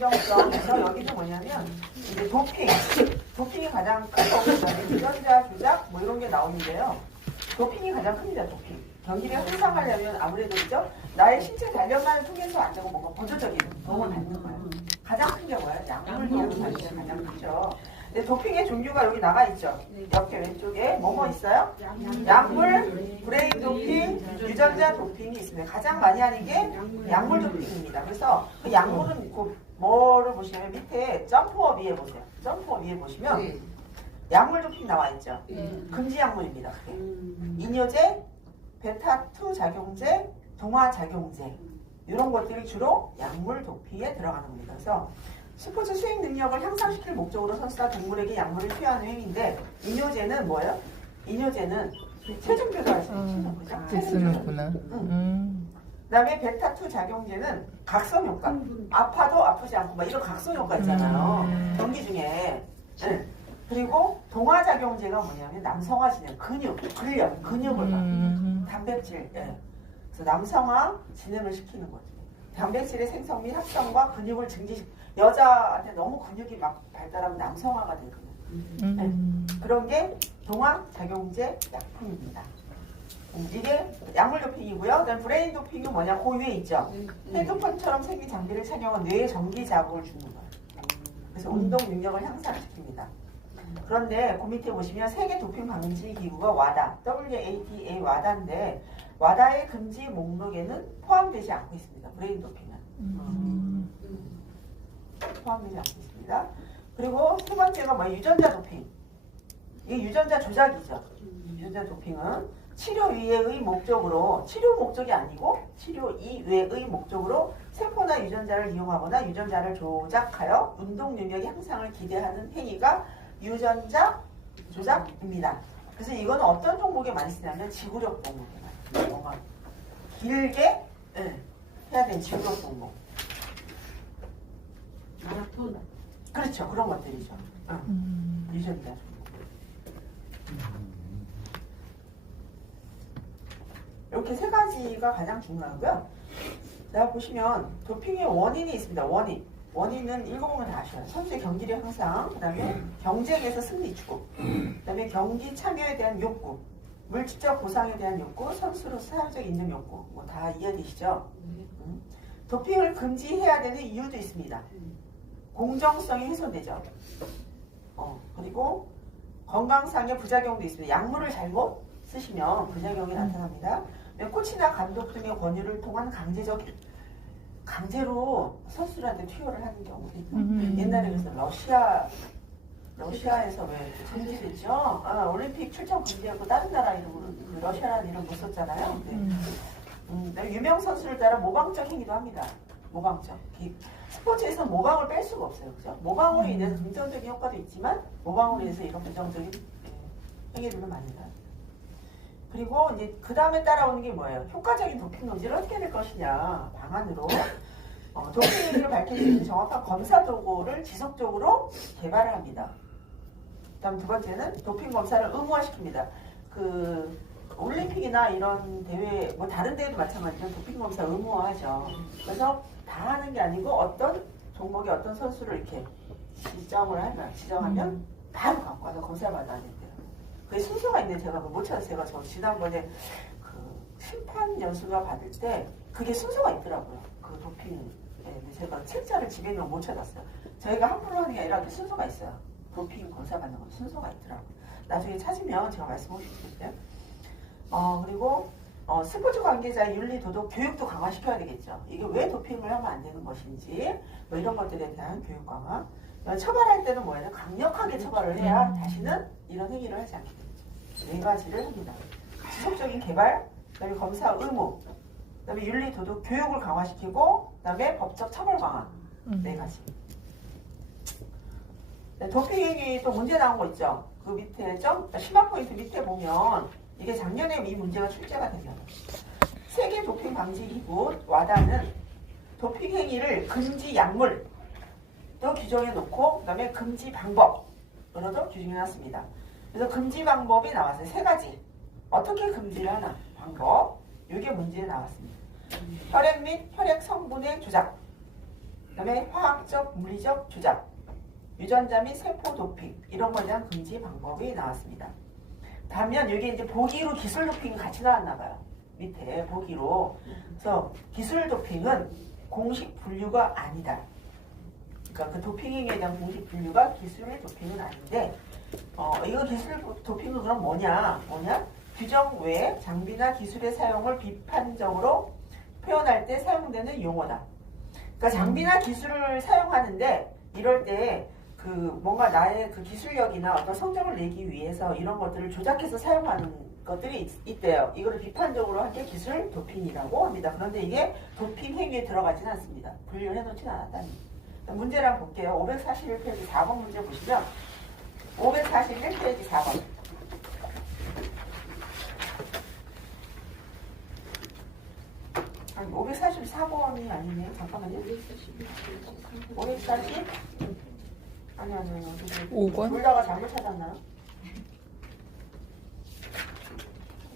공정성에서 여기도 뭐냐면 이제 도핑이 가장 큰 거고 유전자 조작 뭐 이런 게 나오는데요. 도핑이 가장 큽니다. 도핑. 경기를 향상하려면 아무래도 그죠? 나의 신체 단련만을 통해서 안 되고 뭔가 보조적인 도움을 받는 거예요. 가장 큰 게 뭐예요? 약물 도움을 받는 게 가장 크죠. 근데 도핑의 종류가 여기 나가 있죠. 옆에 왼쪽에 뭐뭐 있어요? 약물, 브레인 도핑, 유전자 도핑이 있습니다. 가장 많이 하는 게 약물 도핑입니다. 그래서 그 약물은 뭐를 보시냐면 밑에 점프업 위에 보세요. 점프업 위에 보시면 약물 도핑 나와 있죠. 금지 약물입니다. 그게. 이뇨제, 베타2 작용제, 동화 작용제 이런 것들이 주로 약물 도피에 들어가는 겁니다. 그래서 스포츠 수행 능력을 향상시킬 목적으로 선수가 동물에게 약물을 투여하는 행위인데 이뇨제는 뭐예요? 이뇨제는 체중 조절할 수 있는 거죠. 쓰는구나. 그다음에 베타2 작용제는 각성 효과. 아파도 아프지 않고 막 이런 각성 효과 있잖아요. 경기 중에. 네. 그리고 동화 작용제가 뭐냐면 남성화 진행, 근육을 막 단백질. 예. 그래서 남성화 진행을 시키는 거죠. 단백질의 생성 및 합성과 근육을 여자한테 너무 근육이 막 발달하면 남성화가 되거든요. 네. 그런 게 동화 작용제 약품입니다. 이게 약물 도핑이고요. 그다음 브레인 도핑은 뭐냐? 그 위에 있죠. 핸드폰처럼 생긴 장비를 착용한 뇌에 전기 자극을 주는 거예요. 그래서 운동 능력을 향상시킵니다. 그런데 그 밑에 보시면 세계 도핑 방지 기구가 WADA, WADA WADA인데 와다의 금지 목록에는 포함되지 않고 있습니다. 브레인 도핑은 포함되지 않고 있습니다. 그리고 세 번째가 뭐 유전자 도핑. 이게 유전자 조작이죠. 유전자 도핑은 치료 이외의 목적으로, 치료 목적이 아니고 치료 이외의 목적으로 세포나 유전자를 이용하거나 유전자를 조작하여 운동 능력의 향상을 기대하는 행위가 유전자 조작입니다. 그래서 이거는 어떤 종목에 많이 쓰냐면 지구력 종목에 많이 써요. 뭔가 길게 해야 되는 지구력 종목. 마라톤. 그렇죠. 그런 것들이죠. 유전자 종목. 이렇게 세 가지가 가장 중요하고요. 자, 보시면 도핑의 원인이 있습니다. 원인은 읽어보면 다 아셔요. 선수의 경기력 향상, 그 다음에 경쟁에서 승리 추구, 그 다음에 경기 참여에 대한 욕구, 물질적 보상에 대한 욕구, 선수로서 사회적 인정 욕구, 뭐 다 이해되시죠? 도핑을 금지해야 되는 이유도 있습니다. 공정성이 훼손되죠. 그리고 건강상의 부작용도 있습니다. 약물을 잘못 쓰시면 부작용이 나타납니다. 코치나 감독 등의 권유를 통한 강제로 선수들한테 투여를 하는 경우도 있고 옛날에 그래서 러시아에서 왜 금지됐죠? 올림픽 출전 금지하고 다른 나라 이름으로 러시아라는 이름 못 썼잖아요. 유명 선수를 따라 모방적 행위도 합니다. 모방적. 스포츠에서 모방을 뺄 수가 없어요. 그죠? 모방으로 인해서 긍정적인 효과도 있지만 모방으로 인해서 이런 부정적인 행위들도 많이 나요. 그리고 이제 그 다음에 따라오는 게 뭐예요? 효과적인 도핑 금지를 어떻게 될 것이냐 방안으로 도핑 행위를 밝힐 수 있는 정확한 검사 도구를 지속적으로 개발을 합니다. 다음 두 번째는 도핑 검사를 의무화시킵니다. 그 올림픽이나 이런 대회, 뭐 다른 대회도 마찬가지지만 도핑 검사 의무화하죠. 그래서 다 하는 게 아니고 어떤 종목에 어떤 선수를 이렇게 지정하면 바로 갖고 와서 검사를 받아야 된대요. 그게 순서가 있는데 제가 못 찾았어요. 저 지난번에 그 심판 연수가 받을 때 그게 순서가 있더라고요. 그 도핑. 제가 책자를 집에 있는 거 못 찾았어요. 저희가 함부로 하는 게 아니라 그 순서가 있어요. 도핑 검사 받는 거 순서가 있더라고요. 나중에 찾으면 제가 말씀을 드릴게요. 그리고 스포츠 관계자의 윤리 도덕 교육도 강화시켜야 되겠죠. 이게 왜 도핑을 하면 안 되는 것인지 뭐 이런 것들에 대한 교육 강화. 처벌할 때는 뭐예요? 강력하게 처벌을 해야 다시는 이런 행위를 하지 않게 되죠. 네 가지를 합니다. 지속적인 개발, 그다음에 검사 의무, 그다음에 윤리 도덕 교육을 강화시키고, 그다음에 법적 처벌 강화. 네 가지. 네, 도핑 행위 또 문제 나온 거 있죠. 그 밑에 심화 포인트 밑에 보면 이게 작년에 이 문제가 출제가 됩니다. 세계 도핑 방지 기구 와다는 도핑 행위를 금지 약물 또 규정해 놓고 그다음에 금지 방법으로도 규정해 놨습니다. 그래서 금지 방법이 나왔어요. 세 가지. 어떻게 금지를 하나 방법. 이게 문제에 나왔습니다. 혈액 및 혈액 성분의 조작, 그다음에 화학적, 물리적 조작, 유전자 및 세포 도핑 이런 거에 대한 금지 방법이 나왔습니다. 반면 여기 이제 보기로 기술 도핑이 같이 나왔나 봐요. 밑에 보기로. 그래서 기술 도핑은 공식 분류가 아니다. 그러니까 그 도핑에 대한 공식 분류가 기술 도핑은 아닌데 이거 기술 도핑은 그럼 뭐냐? 규정 외 장비나 기술의 사용을 비판적으로 표현할 때 사용되는 용어다. 그러니까 장비나 기술을 사용하는데 이럴 때 그 뭔가 나의 그 기술력이나 어떤 성적을 내기 위해서 이런 것들을 조작해서 사용하는 것들이 있대요. 이거를 비판적으로 한 게 기술 도핑이라고 합니다. 그런데 이게 도핑 행위에 들어가지는 않습니다. 분류를 해놓진 않았다니. 문제를 한번 볼게요. 541페이지 4번 문제 보시면 541페이지 4번. 아니 544번이 아니네요. 잠깐만요. 540? 아니 5번? 둘다가 잘못 찾았나요?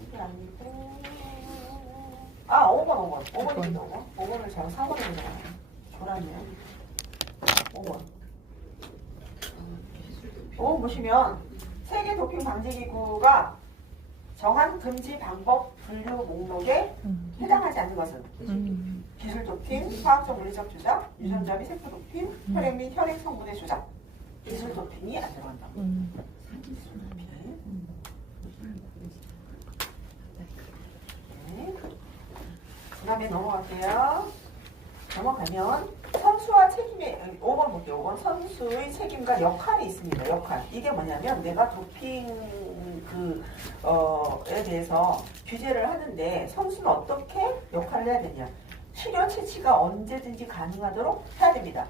이게 아니고 5번 5번입니다. 5번을 제가 4번으로 졸았네요. 5번 5번 보시면 세계 도핑 방지기구가 정한 금지 방법 분류 목록에 해당하지 않는 것은 기술 도핑, 화학적 물리적 조작, 유전자 및 세포 도핑, 혈액 및 혈액 성분의 조작, 기술 도핑이 안 들어간다고. 기술 도핑. 네. 그 다음에 넘어갈게요. 넘어가면 선수와 책임의 5번 볼게요. 5번 선수의 책임과 역할이 있습니다. 역할. 이게 뭐냐면 내가 도핑 에 대해서 규제를 하는데 선수는 어떻게 역할을 해야 되냐. 치료 채취가 언제든지 가능하도록 해야 됩니다.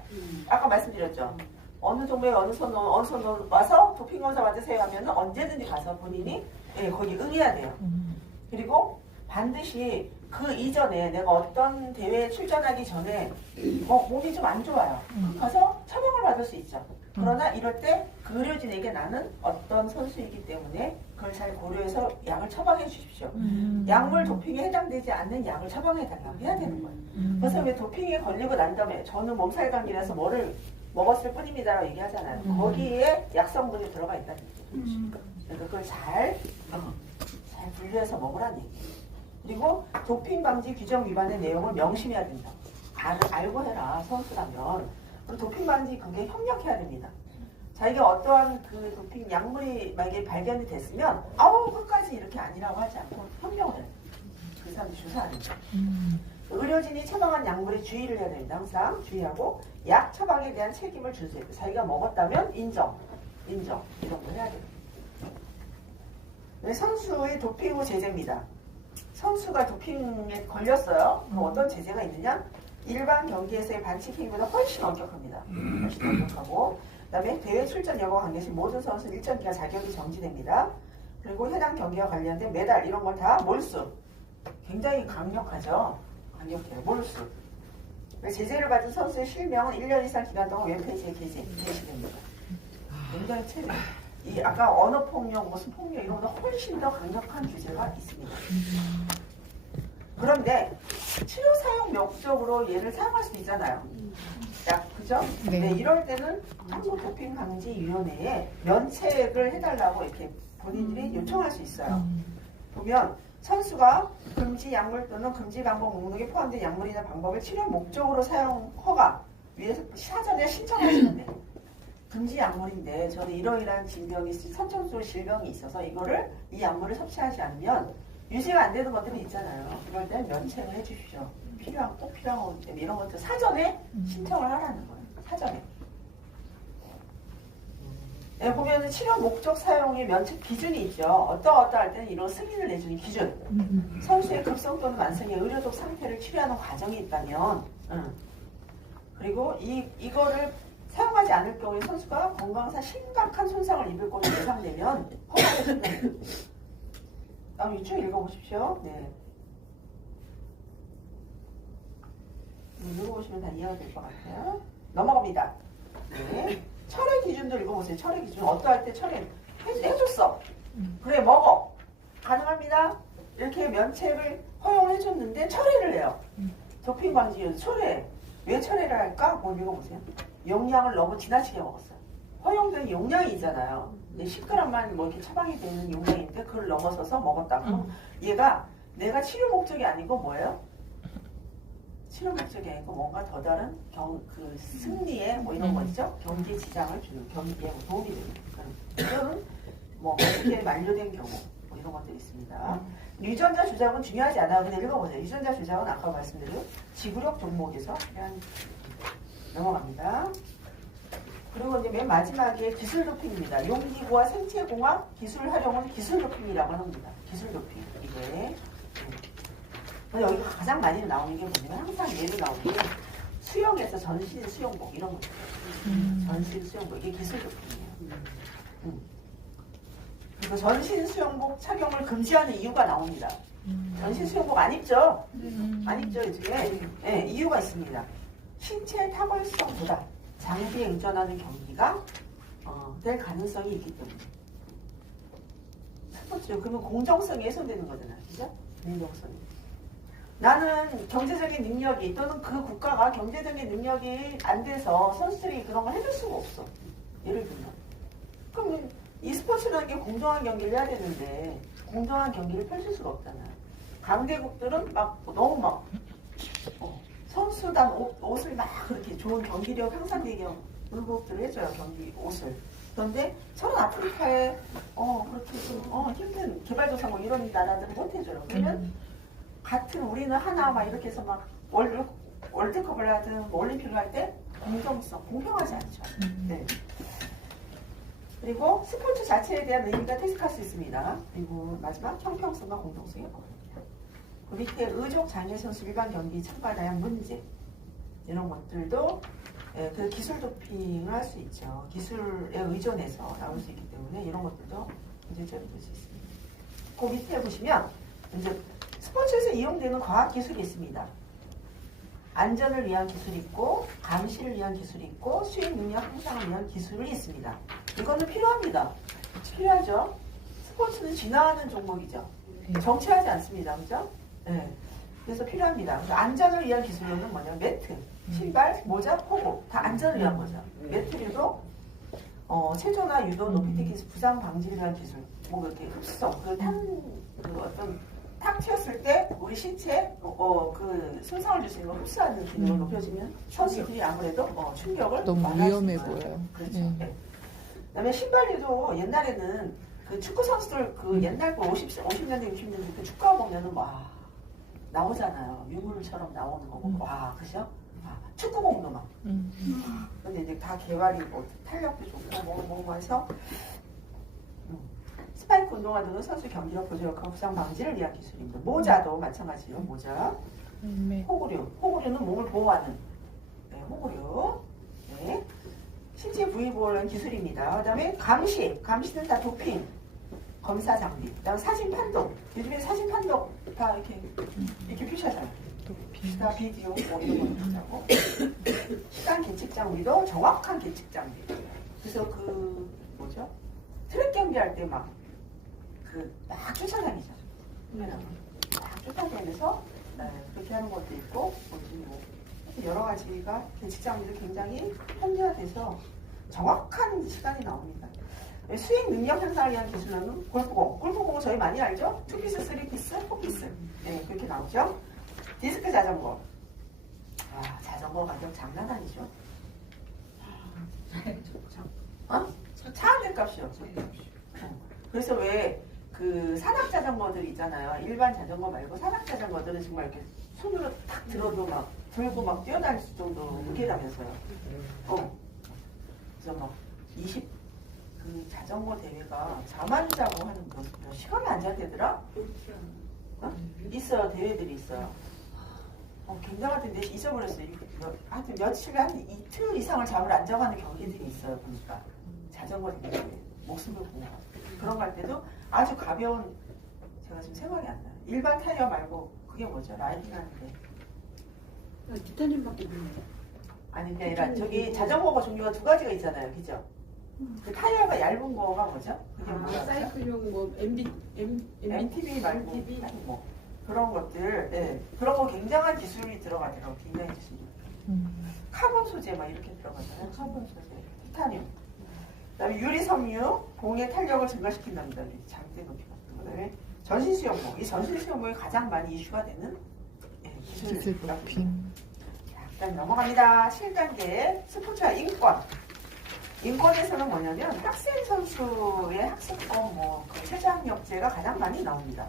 아까 말씀드렸죠. 어느 동네에 어느 선으로 와서 도핑 검사 받으세요 하면 언제든지 가서 본인이 거기 응해야 돼요. 그리고 반드시 그 이전에 내가 어떤 대회에 출전하기 전에 몸이 좀 안 좋아요. 가서 처방을 받을 수 있죠. 그러나 이럴 때 그 의료진에게 나는 어떤 선수이기 때문에 그걸 잘 고려해서 약을 처방해 주십시오. 약물 도핑에 해당되지 않는 약을 처방해 달라고 해야 되는 거예요. 그래서 왜 도핑에 걸리고 난 다음에 저는 몸살 감기라서 뭐를 먹었을 뿐입니다라고 얘기하잖아요. 거기에 약성분이 들어가 있다는 얘기죠. 그러니까 그걸 잘 분류해서 먹으라는 얘기예요. 그리고 도핑 방지 규정 위반의 내용을 명심해야 된다. 알고 해라, 선수라면. 그리고 도핑 방지 그게 협력해야 됩니다. 자기가 어떠한 그 도핑 약물이 만약에 발견이 됐으면 끝까지 이렇게 아니라고 하지 않고 협력을 해요. 그 사람이 주사하는 거예요. 의료진이 처방한 약물에 주의를 해야 됩니다. 항상 주의하고 약 처방에 대한 책임을 준수해야 돼요. 자기가 먹었다면 인정 이런 걸 해야 됩니다. 선수의 도핑 후 제재입니다. 선수가 도핑에 걸렸어요. 그럼 어떤 제재가 있느냐? 일반 경기에서의 반칙 행위보다 훨씬 엄격합니다. 훨씬 엄격하고 그 다음에 대회 출전 여부와 관계시 모든 선수는 일정 기간 자격이 정지됩니다. 그리고 해당 경기와 관련된 메달 이런 건 다 몰수. 굉장히 강력하죠. 강력해요. 몰수. 제재를 받은 선수의 실명은 1년 이상 기간 동안 웹페이지에 게시됩니다. 굉장히 최대. 이 아까 언어폭력, 무슨 폭력 이런 것보다 훨씬 더 강력한 규제가 있습니다. 그런데 치료 사용 목적으로 얘를 사용할 수도 있잖아요. 그죠? 네, 이럴 때는 한국도핑방지위원회에 면책을 해달라고 이렇게 본인들이 요청할 수 있어요. 보면 선수가 금지 약물 또는 금지 방법 목록에 포함된 약물이나 방법을 치료 목적으로 사용 허가 위해서 사전에 신청하시면 돼요. 금지 약물인데 저는 이러이러한 질병이 선천적 질병이 있어서 이 약물을 섭취하지 않으면 유지가 안 되는 것들이 있잖아요. 그럴 때 면책을 해주십시오. 꼭 필요한 거기 때문에 이런 것들 사전에 신청을 하라는 거예요. 사전에. 네, 보면은 치료 목적 사용의 면책 기준이 있죠. 어떠할 때는 이런 승인을 내주는 기준. 선수의 급성 또는 만성의 의료적 상태를 치료하는 과정이 있다면, 그리고 이거를 사용하지 않을 경우에 선수가 건강상 심각한 손상을 입을 것으로 예상되면 허가를 준다는 거예요. 다음 쭉 읽어보십시오. 네. 읽어보시면 다 이해가 될 것 같아요. 넘어갑니다. 네. 철회 기준도 읽어보세요. 철회 기준. 어떠할 때 철회 해줬어. 그래 먹어. 가능합니다. 이렇게 면책을 허용을 해줬는데 철회를 해요. 도핑 방지위원회 철회. 왜 철회를 할까? 한번 읽어보세요. 용량을 너무 지나치게 먹었어요. 허용된 용량이 있잖아요. 10g만 뭐 이렇게 처방이 되는 용량인데 그걸 넘어서서 먹었다. 그럼 얘가 내가 치료 목적이 아니고 뭐예요? 치료 목적이 아니고 뭔가 더 다른 그 승리에 뭐 이런 거 있죠? 경기 지장을 주는, 경기에 도움이 되는 그런 뭐 어떻게 만료된 경우 뭐 이런 것들이 있습니다. 유전자 조작은 중요하지 않아요. 근데 읽어보세요. 유전자 조작은 아까 말씀드린 지구력 종목에서 그냥 넘어갑니다. 그리고 이제 맨 마지막에 기술 도핑입니다. 용기구와 생체공학 기술 활용은 기술 도핑이라고 합니다. 기술 도핑. 이게. 근데 여기가 가장 많이 나오는 게 뭐냐면 항상 예로 나오는 게 수영에서 전신 수영복 이런 거. 전신 수영복. 이게 기술 도핑이에요. 그리고 전신 수영복 착용을 금지하는 이유가 나옵니다. 전신 수영복 안 입죠? 안 입죠, 요즘에. 네, 이유가 있습니다. 신체 탁월성보다 장비에 의존하는 경기가 될 가능성이 있기 때문에. 첫 번째로, 그러면 공정성이 훼손되는 거잖아요. 그죠? 공정성이. 나는 경제적인 능력이 또는 그 국가가 경제적인 능력이 안 돼서 선수들이 그런 걸 해줄 수가 없어. 예를 들면. 그럼 이 스포츠라는 게 공정한 경기를 해야 되는데 공정한 경기를 펼칠 수가 없잖아요. 강대국들은 막 너무 막 선수단 옷을 막 그렇게 좋은 경기력 향상되게 물복들을 해줘요. 경기 옷을. 그런데 저는 아프리카에 그렇게 좀 힘든 개발도상국 이런 나라들은 못 해줘요. 그러면 같은 우리는 하나 막 이렇게 해서 막 월드컵을 하든 뭐 올림픽을 할 때 공정성, 공평하지 않죠. 네. 그리고 스포츠 자체에 대한 의미가 퇴색할 수 있습니다. 그리고 마지막 형평성과 공정성이 어렵습니다. 그 밑에 의족 장애 선수 일반 경기 참가에 대한 문제 이런 것들도 그 기술 도핑을 할 수 있죠. 기술에 의존해서 나올 수 있기 때문에 이런 것들도 문제점이 될 수 있습니다. 그 밑에 보시면 이제 스포츠에서 이용되는 과학 기술이 있습니다. 안전을 위한 기술이 있고 감시를 위한 기술이 있고 수행 능력 향상을 위한 기술이 있습니다. 이거는 필요합니다. 필요하죠. 스포츠는 진화하는 종목이죠. 정치하지 않습니다. 그죠? 네. 그래서 필요합니다. 그래서 안전을 위한 기술로는 뭐냐면 매트, 신발, 모자, 호구 다 안전을 위한 거죠. 매트류도 체조나 유도, 높이뛰기 기술, 부상 방지를 위한 기술, 뭐 이렇게 흡수성, 그 어떤 탁 튀었을 때 우리 신체에 그 손상을 줄 수 있는 걸 흡수하는 기능을 높여주면 선수들이 아무래도 충격을 너무 위험해 보여요. 그렇죠. 네. 그다음에 신발류도 옛날에는 그 축구 선수들 그 옛날 거 50년대 60년대 그 축구화 보면은 와 나오잖아요. 유물처럼 나오는 거고 와 그죠? 축구공도 막. 근데 이제 다 개발이 뭐 탄력도 좋고 뭐 해서. 스파이크 운동화 등은 선수 경기력 보조력하고 부상 방지를 위한 기술입니다. 모자도 마찬가지예요. 모자. 호구류. 호구류는 몸을 보호하는 호구류. 네. 신체 부위 보호를 하는 기술입니다. 그 다음에 감시. 감시는 다 도핑. 검사 장비. 그 다음에 사진 판독. 요즘에 사진 판독 다 이렇게 표시하잖아요. 다 비디오 뭐 이런 거 표시하고. 시간 계측 장비도 정확한 계측 장비. 그래서 그 뭐죠? 트랙 경기할 때 막 쫓아다니죠. 막 쫓아다니면서 그렇게 하는 것도 있고 뭐 여러 가지가 계측장비도 굉장히 현대화돼서 정확한 시간이 나옵니다. 수행 능력 향상을 위한 기술로는 골프공. 골프공은 저희 많이 알죠? 2피스, 3피스, 4피스. 네, 그렇게 나오죠. 디스크 자전거. 자전거 가격 장난 아니죠? 차 한 대 값이요. 그래서 왜 그 산악 자전거들 있잖아요. 일반 자전거 말고 산악 자전거들은 정말 이렇게 손으로 탁 들어도 막 들고 막 뛰어다닐 정도 무게라면서요. 그래서 막 20그 자전거 대회가 잠 자고 하는 몇 시간을 앉아야 되더라? 있어요. 대회들이 있어요. 굉장한데 잊어버렸어요. 하여튼 며칠 한 이틀 이상을 잠을 안 자고 하는 경기들이 있어요. 보니까 자전거 대회 목숨을 보고 그런 거 할 때도 아주 가벼운 제가 지금 생각이 안 나요. 일반 타이어 말고 그게 뭐죠? 라이딩 하는데 티타늄밖에 몰라요. 아니 그게 아니라 저기 자전거가 종류가 두 가지가 있잖아요. 그죠? 그 타이어가 얇은 거가 뭐죠? 그게 뭐야? 사이클용 뭐 MTB 말고 뭐 그런 것들 그런 거 굉장한 기술이 들어가더라고요. 굉장히 기술이. 카본 소재 막 이렇게 들어가잖아요. 카본 소재, 티타늄. 그다음에 유리 섬유, 봉의 탄력을 증가시킨답니다. 장대 높이가. 그다음에 전신 수영복. 이 전신 수영복이 가장 많이 이슈가 되는 기술 높임. 그다음 넘어갑니다. 7단계 스포츠와 인권. 인권에서는 뭐냐면 학생 선수의 학습권, 그 최저학력제가 가장 많이 나옵니다.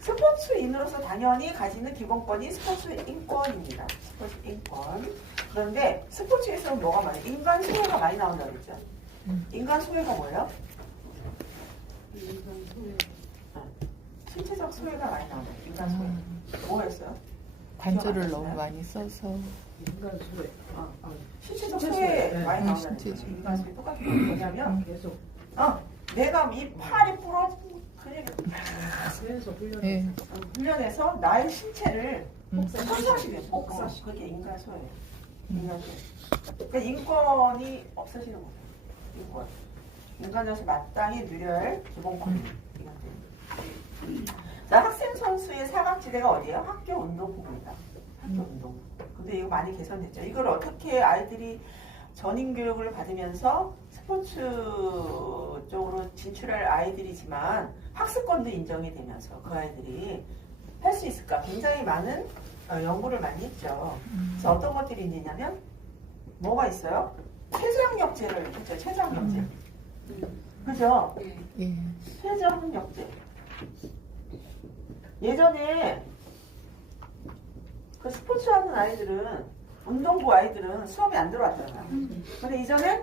스포츠인으로서 당연히 가지는 기본권이 스포츠 인권입니다. 스포츠 인권. 그런데 스포츠에서는 뭐가 많아요? 인간 소외가 많이 나온다고 그랬죠. 인간 소외가 뭐예요? 신체적 소외가 많이 나온다. 인간 소외. 뭐였어요? 관절을 너무 많이 써서. 인간 소외. 신체적 소외 소외. 많이 나온다는 거죠. 신체적. 인간 소외 똑같은 거 뭐냐면 계속 내가 이 팔이 부러지고 근육이 그래서 훈련해서 네. 훈련해서 나의 신체를 복사시키게. 복사시키게. 그게 인간 소외예요. 인간 소외. 그러니까 인권이 없어지는 거예요. 인권. 인간으로서 마땅히 누려야 할 기본권. 자, 학생 선수의 사각지대가 어디예요? 학교 운동부입니다. 학교 운동부. 근데 이거 많이 개선됐죠. 이걸 어떻게 아이들이 전인 교육을 받으면서 스포츠 쪽으로 진출할 아이들이지만 학습권도 인정이 되면서 그 아이들이 할 수 있을까? 굉장히 많은 연구를 많이 했죠. 그래서 어떤 것들이 있느냐면 뭐가 있어요? 최저학력제를 했죠. 최저학력제. 그죠? 예. 최저학력제. 예전에 그 스포츠 하는 아이들은 운동부 아이들은 수업에 안 들어왔잖아요. 근데 이전에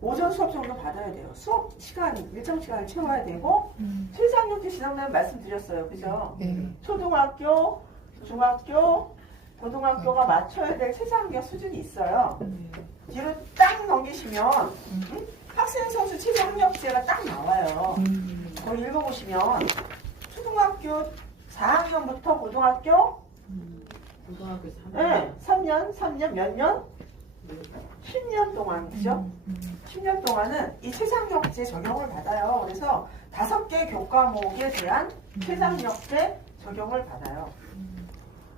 오전 수업 정도 받아야 돼요. 수업 시간, 일정 시간을 채워야 되고 최저학력제 지난번에 말씀드렸어요. 그죠? 예. 초등학교, 중학교, 고등학교가 맞춰야 될 최저학력 수준이 있어요. 뒤로 딱 넘기시면 학생 선수 최저학력제가 딱 나와요. 거기 읽어보시면 초등학교 4학년부터 고등학교 고등학교 3년 몇 년? 10년 동안, 그죠? 10년 동안은 이 최저학력제 적용을 받아요. 그래서 5개 교과목에 대한 최저학력제 적용을 받아요.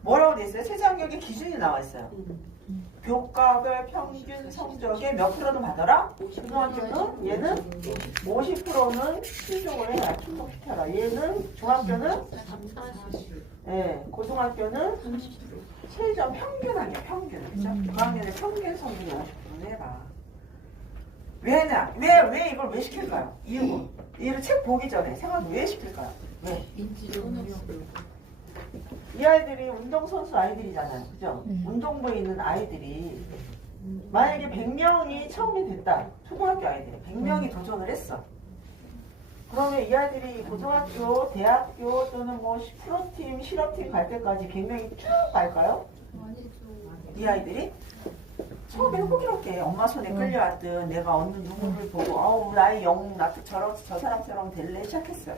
뭐라고 돼 있어요? 최저학력의 기준이 나와 있어요. 교과별 평균 성적의 몇 프로는 받아라? 고등학교는 얘는 50%는 충족을 해라. 충족시켜라. 얘는 중학교는 고등학교는 최저 평균 아니야. 평균. 그죠? 고학년의 평균 성적이 50%는 해라. 왜냐? 왜 이걸 왜 시킬까요? 이유를 책 보기 전에 생각 왜 시킬까요? 왜? 이 아이들이 운동선수 아이들이잖아요. 그죠? 운동부에 있는 아이들이 만약에 100명이 처음이 됐다. 초등학교 아이들이 100명이 도전을 했어. 그러면 이 아이들이 고등학교, 대학교 또는 프로팀, 실업팀 갈 때까지 100명이 쭉 갈까요? 이 아이들이 처음에는 호기롭게 엄마 손에 끌려왔든 내가 어느 누구를 보고 나의 영웅 나도 저 사람처럼 될래 시작했어요.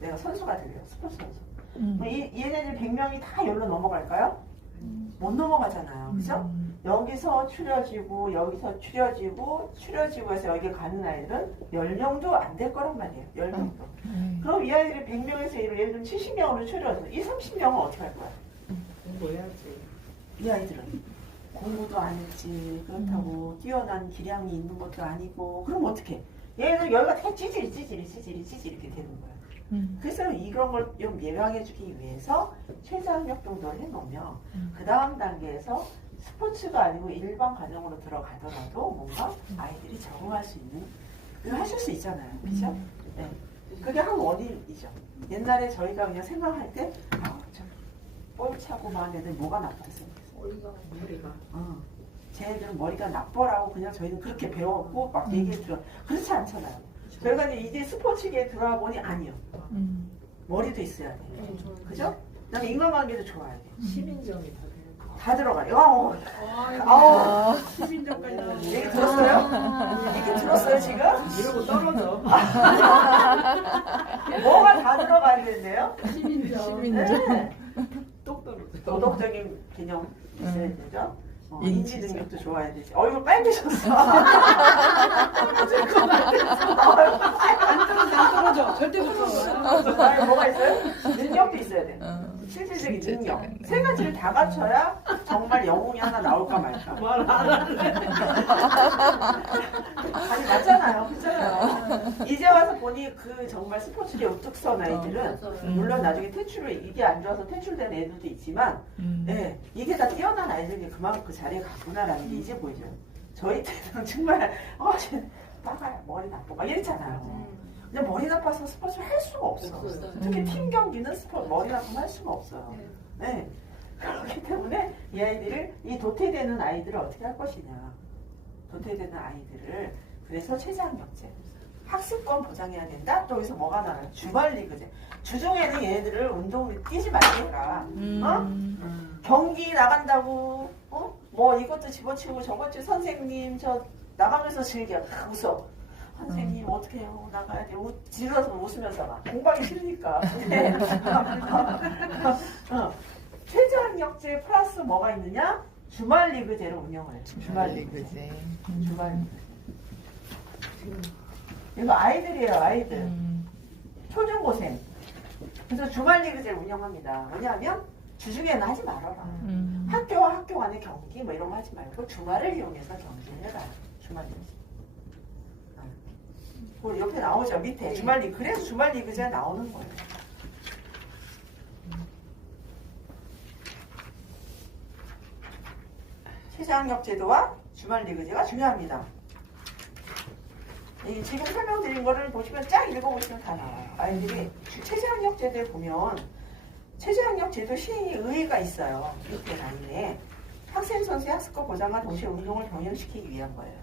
내가 선수가 되래요. 스포츠 선수. 얘네들 100명이 다 여기로 넘어갈까요? 못 넘어가잖아요. 그죠? 여기서 추려지고 여기서 추려지고 해서 여기 가는 아이들은 10명도 안 될 거란 말이에요. 10명도. 그럼 이 아이들이 100명에서 예를 들면 70명으로 추려서 이 30명은 어떻게 할 거야? 공부해야지. 이 아이들은 공부도 안 했지. 그렇다고 뛰어난 기량이 있는 것도 아니고 그럼 어떻게? 얘네들 여기가 다 찌질이 이렇게 되는 거야. 그래서 이런 걸 좀 예방해주기 위해서 최저학력 정도를 해놓으면 그 다음 단계에서 스포츠가 아니고 일반 과정으로 들어가더라도 뭔가 아이들이 적응할 수 있는 그걸 하실 수 있잖아요. 그죠? 네. 그게 한 원인이죠. 옛날에 저희가 그냥 생각할 때 볼 차고 막 애들 뭐가 나쁘다 생각했어요. 머리가. 쟤네들은 머리가 나빠라고 그냥 저희는 그렇게 배웠고 막 얘기해 들어. 그렇지 않잖아요. 저희가 이제 스포츠계에 들어와 보니 아니요. 머리도 있어야 돼. 그죠? 그다음에 인간관계도 좋아야 돼. 시민점이 다 들어가요. 시민점까지 얘기 들었어요? 얘기 들었어요 지금? 이러고 떨어져. 뭐가 다 들어가야 되는데요? 시민점. 네. 똑 떨어져. 도덕적인 개념 있어야 되죠. 인지 능력도 좋아야 되지. 얼굴 빨개졌어. 안 떨어져. 절대 못 떨어져. 아니, 뭐가 있어요? 능력도 있어야 돼. 실질적인 진짜 능력. 잘했네. 세 가지를 다 갖춰야 정말 영웅이 하나 나올까 말까. 말 안 할래. 아니 맞잖아요. 그렇잖아요. 이제 와서 보니 그 정말 스포츠계 우뚝 선 아이들은 물론 나중에 퇴출을 이게 안 좋아서 퇴출된 애들도 있지만 네, 이게 다 뛰어난 아이들이 그만큼 그 자리에 갔구나라는 게 이제 보이죠. 저희 때는 정말 쟤 나가야 머리 나빠 막 이랬잖아요. 근데 머리 나빠서 스포츠를 할 수가 없어. 특히 팀 경기는 머리 나쁘면 할 수가 없어요. 네. 그렇기 때문에 이 아이들을 이 도태되는 아이들을 어떻게 할 것이냐. 도태되는 아이들을 그래서 최저학력제 학습권 보장해야 된다. 또 여기서 뭐가 나와요? 주말리그제. 주중에는 얘네들을 운동을 뛰지 말니까 경기 나간다고 뭐 이것도 집어치우고 저것도 선생님 저 나가면서 즐겨 다 웃어. 선생님 어떻게 해요? 나가야 돼. 지루해서 웃으면서 막 공부하기 싫으니까. 근데 최저학력제 플러스 뭐가 있느냐? 주말리그제를 운영을 해요. 주말리그제. 주말리그. 이거 아이들이에요, 아이들. 초중고생. 그래서 주말리그제를 운영합니다. 왜냐하면 주중에는 하지 말아라. 학교와 학교 간의 경기 뭐 이런 거 하지 말고 주말을 이용해서 경기를 해라. 주말리그제. 그 옆에 나오죠, 밑에. 주말리그. 그래서 주말리그제가 나오는 거예요. 최저학력 제도와 주말리그제가 중요합니다. 이 지금 설명드린 거를 보시면 쫙 읽어보시면 다 나와요. 아이들이 최저학력 제도에 보면 최저학력 제도 시행의 의의가 있어요. 밑에 라인에 학생 선수의 학습과 보장과 동시에 운동을 병행시키기 위한 거예요.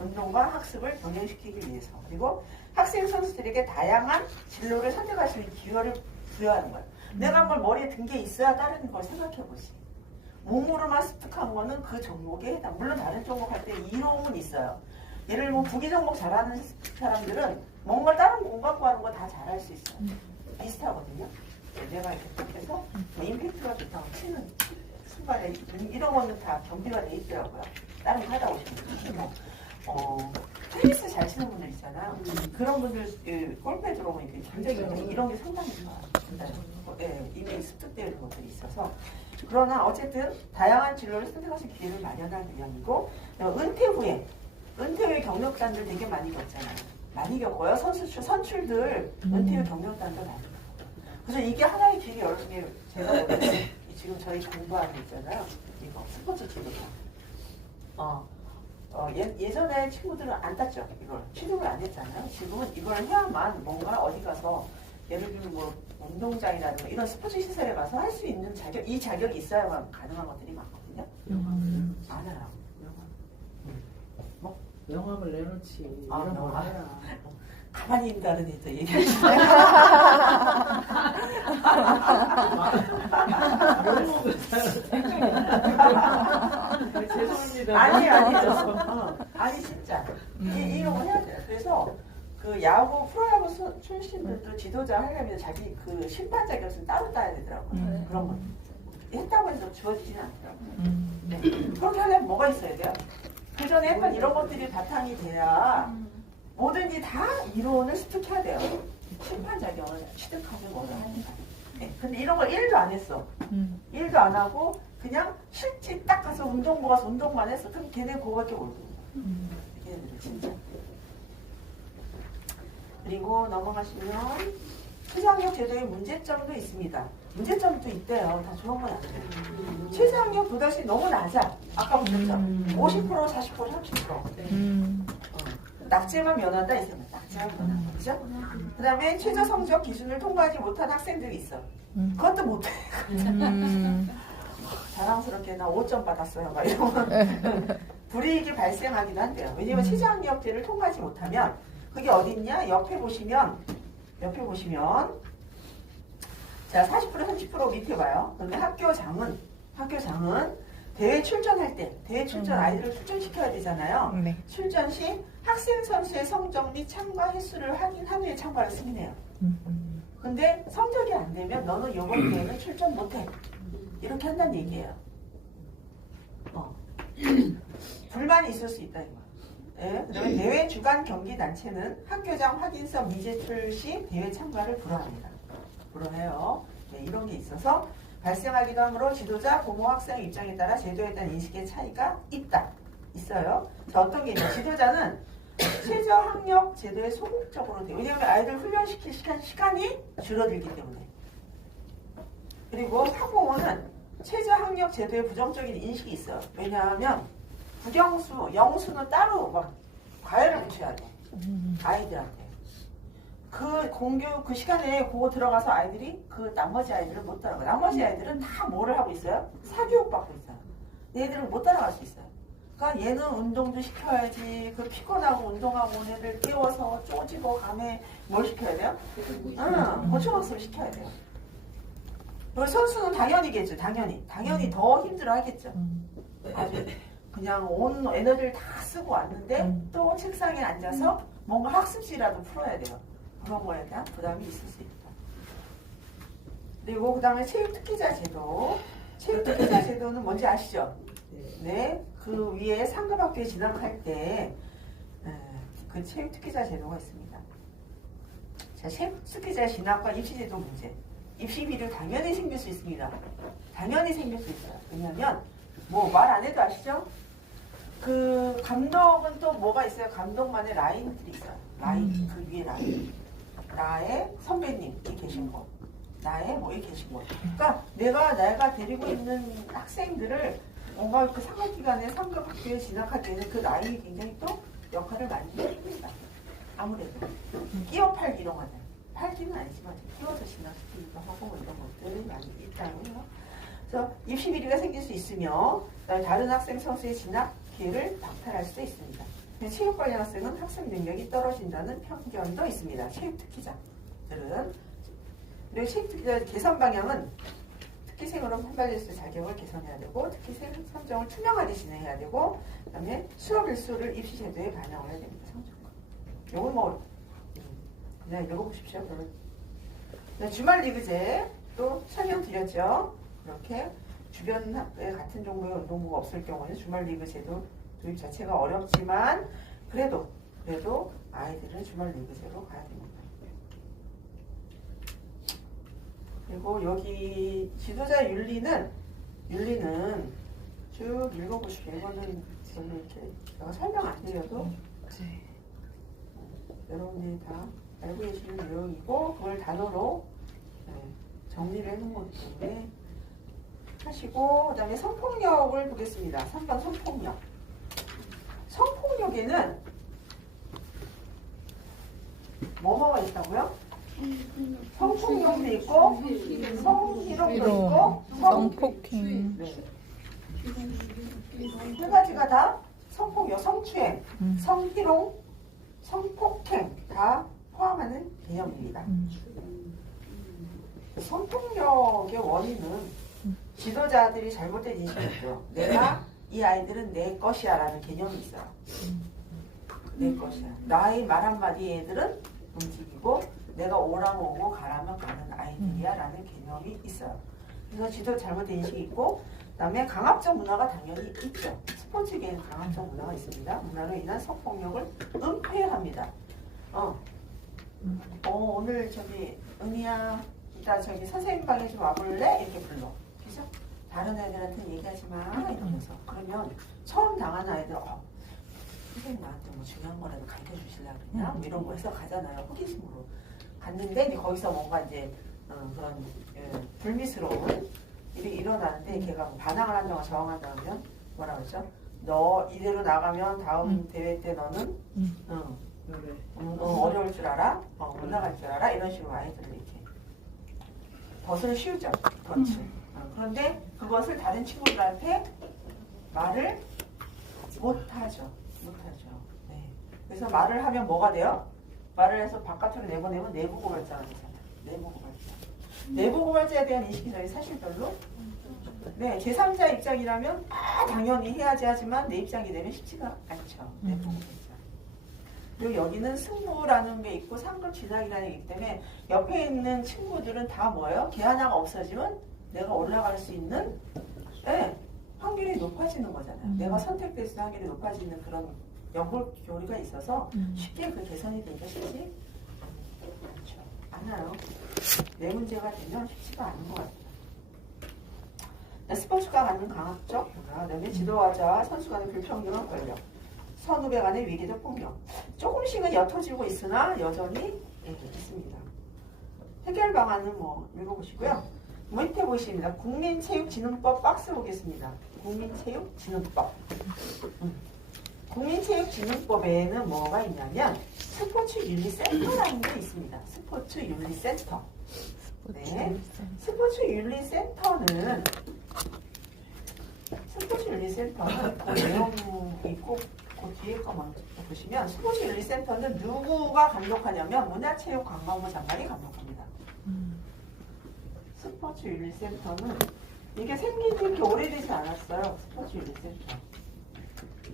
운동과 학습을 병행시키기 위해서. 그리고 학생 선수들에게 다양한 진로를 선택할 수 있는 기회를 부여하는 거예요. 내가 뭘 머리에 든 게 있어야 다른 걸 생각해보지. 몸으로만 습득한 거는 그 종목에 해당. 물론 다른 종목 할 때 이론은 있어요. 예를 들면 구기 종목 잘하는 사람들은 뭔가 다른 공 갖고 하는 거 다 잘할 수 있어요. 비슷하거든요. 내가 이렇게 딱 해서 뭐 임팩트가 좋다고 치는 순간에 이런 거는 다 겸비가 돼 있더라고요. 다른 거 하다 오시면. 테니스 잘 치는 분들 있잖아요. 그런 분들 골프에 들어오면 굉장히 이런 게 상당히 좋아요. 이미 습득되어 있는 것들이 있어서. 그러나 어쨌든 다양한 진로를 선택하실 기회를 마련하기 위함이고 은퇴 후에 경력단들 되게 많이 겪잖아요. 많이 겪어요. 선출들 은퇴 후 경력단도 많이 겪어요. 그래서 이게 하나의 길이 여러 개 제가 보기에는 지금 저희 공부하는 거 있잖아요. 이거 스포츠 지도자. 예전에 친구들은 안 땄죠. 이걸 취득을 안 했잖아요. 지금은 이걸 해야만 뭔가 어디 가서 예를 들면 뭐 운동장이라든가 이런 스포츠 시설에 가서 할 수 있는 이 자격이 있어야만 가능한 것들이 많거든요. 많아요. 영화를 내놓지. 아, 이런 걸 해라. 가만히 있다는 애도 얘기하시네. 죄송합니다. 아니 진짜 이런 거 해야 돼요. 그래서 그 야구 프로야구 출신들도 지도자 하려면 자기 그 심판 자격증 따로 따야 되더라고요. 그런 거 했다고 해서 주어지지는 않더라고요. 네. 그렇게 하려면 뭐가 있어야 돼요? 그 전에 했던 이런 것들이 바탕이 돼야 뭐든지 다 이론을 습득해야 돼요. 심판 자격을 취득하고 뭐를 하니까. 네. 근데 이런 걸 1도 안 했어. 1도 안 하고 그냥 실제 딱 가서 운동부 가서 운동만 했어. 그럼 걔네 그거밖에 모르는 거야. 걔네들은 진짜. 그리고 넘어가시면 최저학력 제도의 문제점도 있습니다. 문제점도 있대요. 다 좋은 건 아니에요. 최저학력 도달시 너무 낮아. 아까 보셨죠? 50%, 40%, 30%. 낙제만 면한다 있으면 낙제만 면한다. 그죠? 그 다음에 최저 성적 기준을 통과하지 못한 학생들이 있어. 그것도 못해. 자랑스럽게 나 5점 받았어요. 막 이러면 불이익이 발생하기도 한대요. 왜냐면 최저학력제를 통과하지 못하면 그게 어딨냐? 옆에 보시면 자 40% 30% 밑에 봐요. 그런데 학교장은 대회 출전할 때 대회 출전 아이들을 출전시켜야 되잖아요. 네. 출전 시 학생 선수의 성적 및 참가 횟수를 확인한 후에 참가를 승인해요. 근데 성적이 안 되면 너는 이번 대회는 출전 못해. 이렇게 한다는 얘기예요. 불만이 있을 수 있다 이거. 예, 그다음에 대회 주간 경기 단체는 학교장 확인서 미제출 시 대회 참가를 불허합니다. 불허해요. 네, 이런 게 있어서 발생하기도 하므로 지도자, 부모, 학생 입장에 따라 제도에 대한 인식의 차이가 있어요. 자, 어떤 게 있냐? 지도자는 최저 학력 제도에 소극적으로 돼요. 왜냐하면 아이들 훈련시킬 시간이 줄어들기 때문에. 그리고 학부모는 최저 학력 제도에 부정적인 인식이 있어요. 왜냐하면 국영수, 영수는 따로 막 과외를 붙여야 돼. 아이들한테. 그 공교 그 시간에 그거 들어가서 아이들이 그 나머지 아이들을 못 따라가. 나머지 아이들은 다 뭐를 하고 있어요? 사교육 받고 있어요. 얘들은 못 따라갈 수 있어요. 그러니까 얘는 운동도 시켜야지. 그 피곤하고 운동하고 온 애들 깨워서 쪼지고 감에 뭘 시켜야 돼요? 고초학습을 시켜야 돼요. 그리고 선수는 당연히겠죠. 당연히 더 힘들어 하겠죠. 아주 그냥 온 에너지를 다 쓰고 왔는데 또 책상에 앉아서 뭔가 학습지라도 풀어야 돼요. 그런 거에 대한 부담이 있을 수 있다. 그리고 그 다음에 체육특기자 제도. 체육특기자 제도는 뭔지 아시죠? 네. 그 위에 상급학교에 진학할 때 그 체육특기자 제도가 있습니다. 자, 체육특기자 진학과 입시제도 문제. 입시 비리 당연히 생길 수 있습니다. 당연히 생길 수 있어요. 왜냐면 뭐 말 안 해도 아시죠? 그 감독은 또 뭐가 있어요? 감독만의 라인들이 있어요. 라인, 그 위에 라인. 나의 선배님이 계신 곳, 나의 뭐에 계신 곳. 그러니까 내가 데리고 있는 학생들을 뭔가 그 상업기관에 상급학교에 진학할 때는 그 라인이 굉장히 또 역할을 많이 해줍니다. 아무래도 끼어 팔기 이런 거는 팔기는 아니지만 끼워서 진학시키기도 하고 뭐 이런 것들이 많이 있다고요. 그래서 입시 비리가 생길 수 있으며 다른 학생 선수의 진학 기회를 박탈할 수도 있습니다. 체육 관련 학생은 학습 능력이 떨어진다는 편견도 있습니다. 체육특기자들은. 그리고 체육특기자 개선 방향은 특기생으로 선발될 수 자격을 개선해야 되고 특기생 선정을 투명하게 진행해야 되고 그다음에 수업 일수를 입시 제도에 반영을 해야 됩니다. 성적과. 요건 뭐 그냥 읽어보십시오. 그러면 주말 리그제 또 설명드렸죠. 이렇게 주변 학교에 같은 종류의 운동부가 없을 경우에는 주말 리그 제도 도입 자체가 어렵지만 그래도 아이들은 주말 리그제로 가야 됩니다. 그리고 여기 지도자 윤리는 쭉 읽어보십시오. 이거는 별로 이렇게 제가 설명 안 드려도 여러분들이 다 알고 계시는 내용이고 그걸 단어로 정리를 해놓은 거기 때문에 하시고 그다음에 성폭력을 보겠습니다. 3번 성폭력. 성폭력에는 뭐가 있다고요? 성폭력도 있고 성희롱도 있고 성폭행. 네. 세 가지가 다 성폭력, 성추행, 성희롱, 성폭행 다 포함하는 개념입니다. 성폭력의 원인은 지도자들이 잘못된 인식이 있고요. 내가 이 아이들은 내 것이야 라는 개념이 있어요. 내 것이야. 나의 말 한마디 애들은 움직이고 내가 오라면 오고 가라면 가는 아이들이야 라는 개념이 있어요. 그래서 지도 잘못된 인식이 있고 그 다음에 강압적 문화가 당연히 있죠. 스포츠계에는 강압적 문화가 있습니다. 문화로 인한 성폭력을 은폐합니다. 오늘 저기 은희야 이따 저기 선생님 방에 좀 와볼래? 이렇게 불러. 그죠? 다른 애들한테는 얘기하지 마 이러면서. 그러면 처음 당하는 아이들 선생님 나한테 뭐 중요한 거라도 가르쳐 주실라 그러냐? 뭐 이런 거 해서 가잖아요. 호기심으로 갔는데 이제 거기서 뭔가 이제 그런 불미스러운 일이 일어나는데 걔가 뭐 반항을 한다거나 저항한다 하면 뭐라 그러죠? 너 이대로 나가면 다음 대회 때 너는 어려울 줄 알아? 못 나갈 줄 알아? 이런 식으로 아이들을 이렇게 벗을 씌우죠. 그런데 그것을 다른 친구들한테 말을 못하죠. 네. 그래서 말을 하면 뭐가 돼요? 말을 해서 바깥으로 내보내면 내부 고발자가 되잖아요. 내부 고발자에 대한 인식이 저희 사실 별로 네, 제3자 입장이라면 당연히 해야지 하지만 내 입장이 되면 쉽지가 않죠. 내부 고발자. 그리고 여기는 승부라는 게 있고 상급 진학이라는 게 있기 때문에 옆에 있는 친구들은 다 뭐예요? 걔 하나가 없어지면 내가 올라갈 수 있는 확률이 높아지는 거잖아요. 내가 선택됐을 때 확률이 높아지는 그런 연골 교리가 있어서 쉽게 그 개선이 되기가 쉽지 않죠. 않아요. 내 문제가 되면 쉽지가 않은 것 같아요. 스포츠가 갖는 강압적 변화, 그다음에 지도자와 선수 간의 불평등한 권력, 선후배 간의 위계적 폭력. 조금씩은 옅어지고 있으나 여전히 있습니다. 해결 방안은 뭐 읽어보시고요. 밑에 보시입니다. 국민체육진흥법 박스 보겠습니다. 국민체육진흥법. 국민체육진흥법에는 뭐가 있냐면 스포츠윤리센터라는 게 있습니다. 스포츠윤리센터. 네. 스포츠윤리센터는 그 내용 있고 그 뒤에 거 먼저 보시면 스포츠윤리센터는 누구가 감독하냐면 문화체육관광부 장관이 감독합니다. 스포츠윤리센터는 이게 생긴 지 그렇게 오래되지 않았어요. 스포츠윤리센터.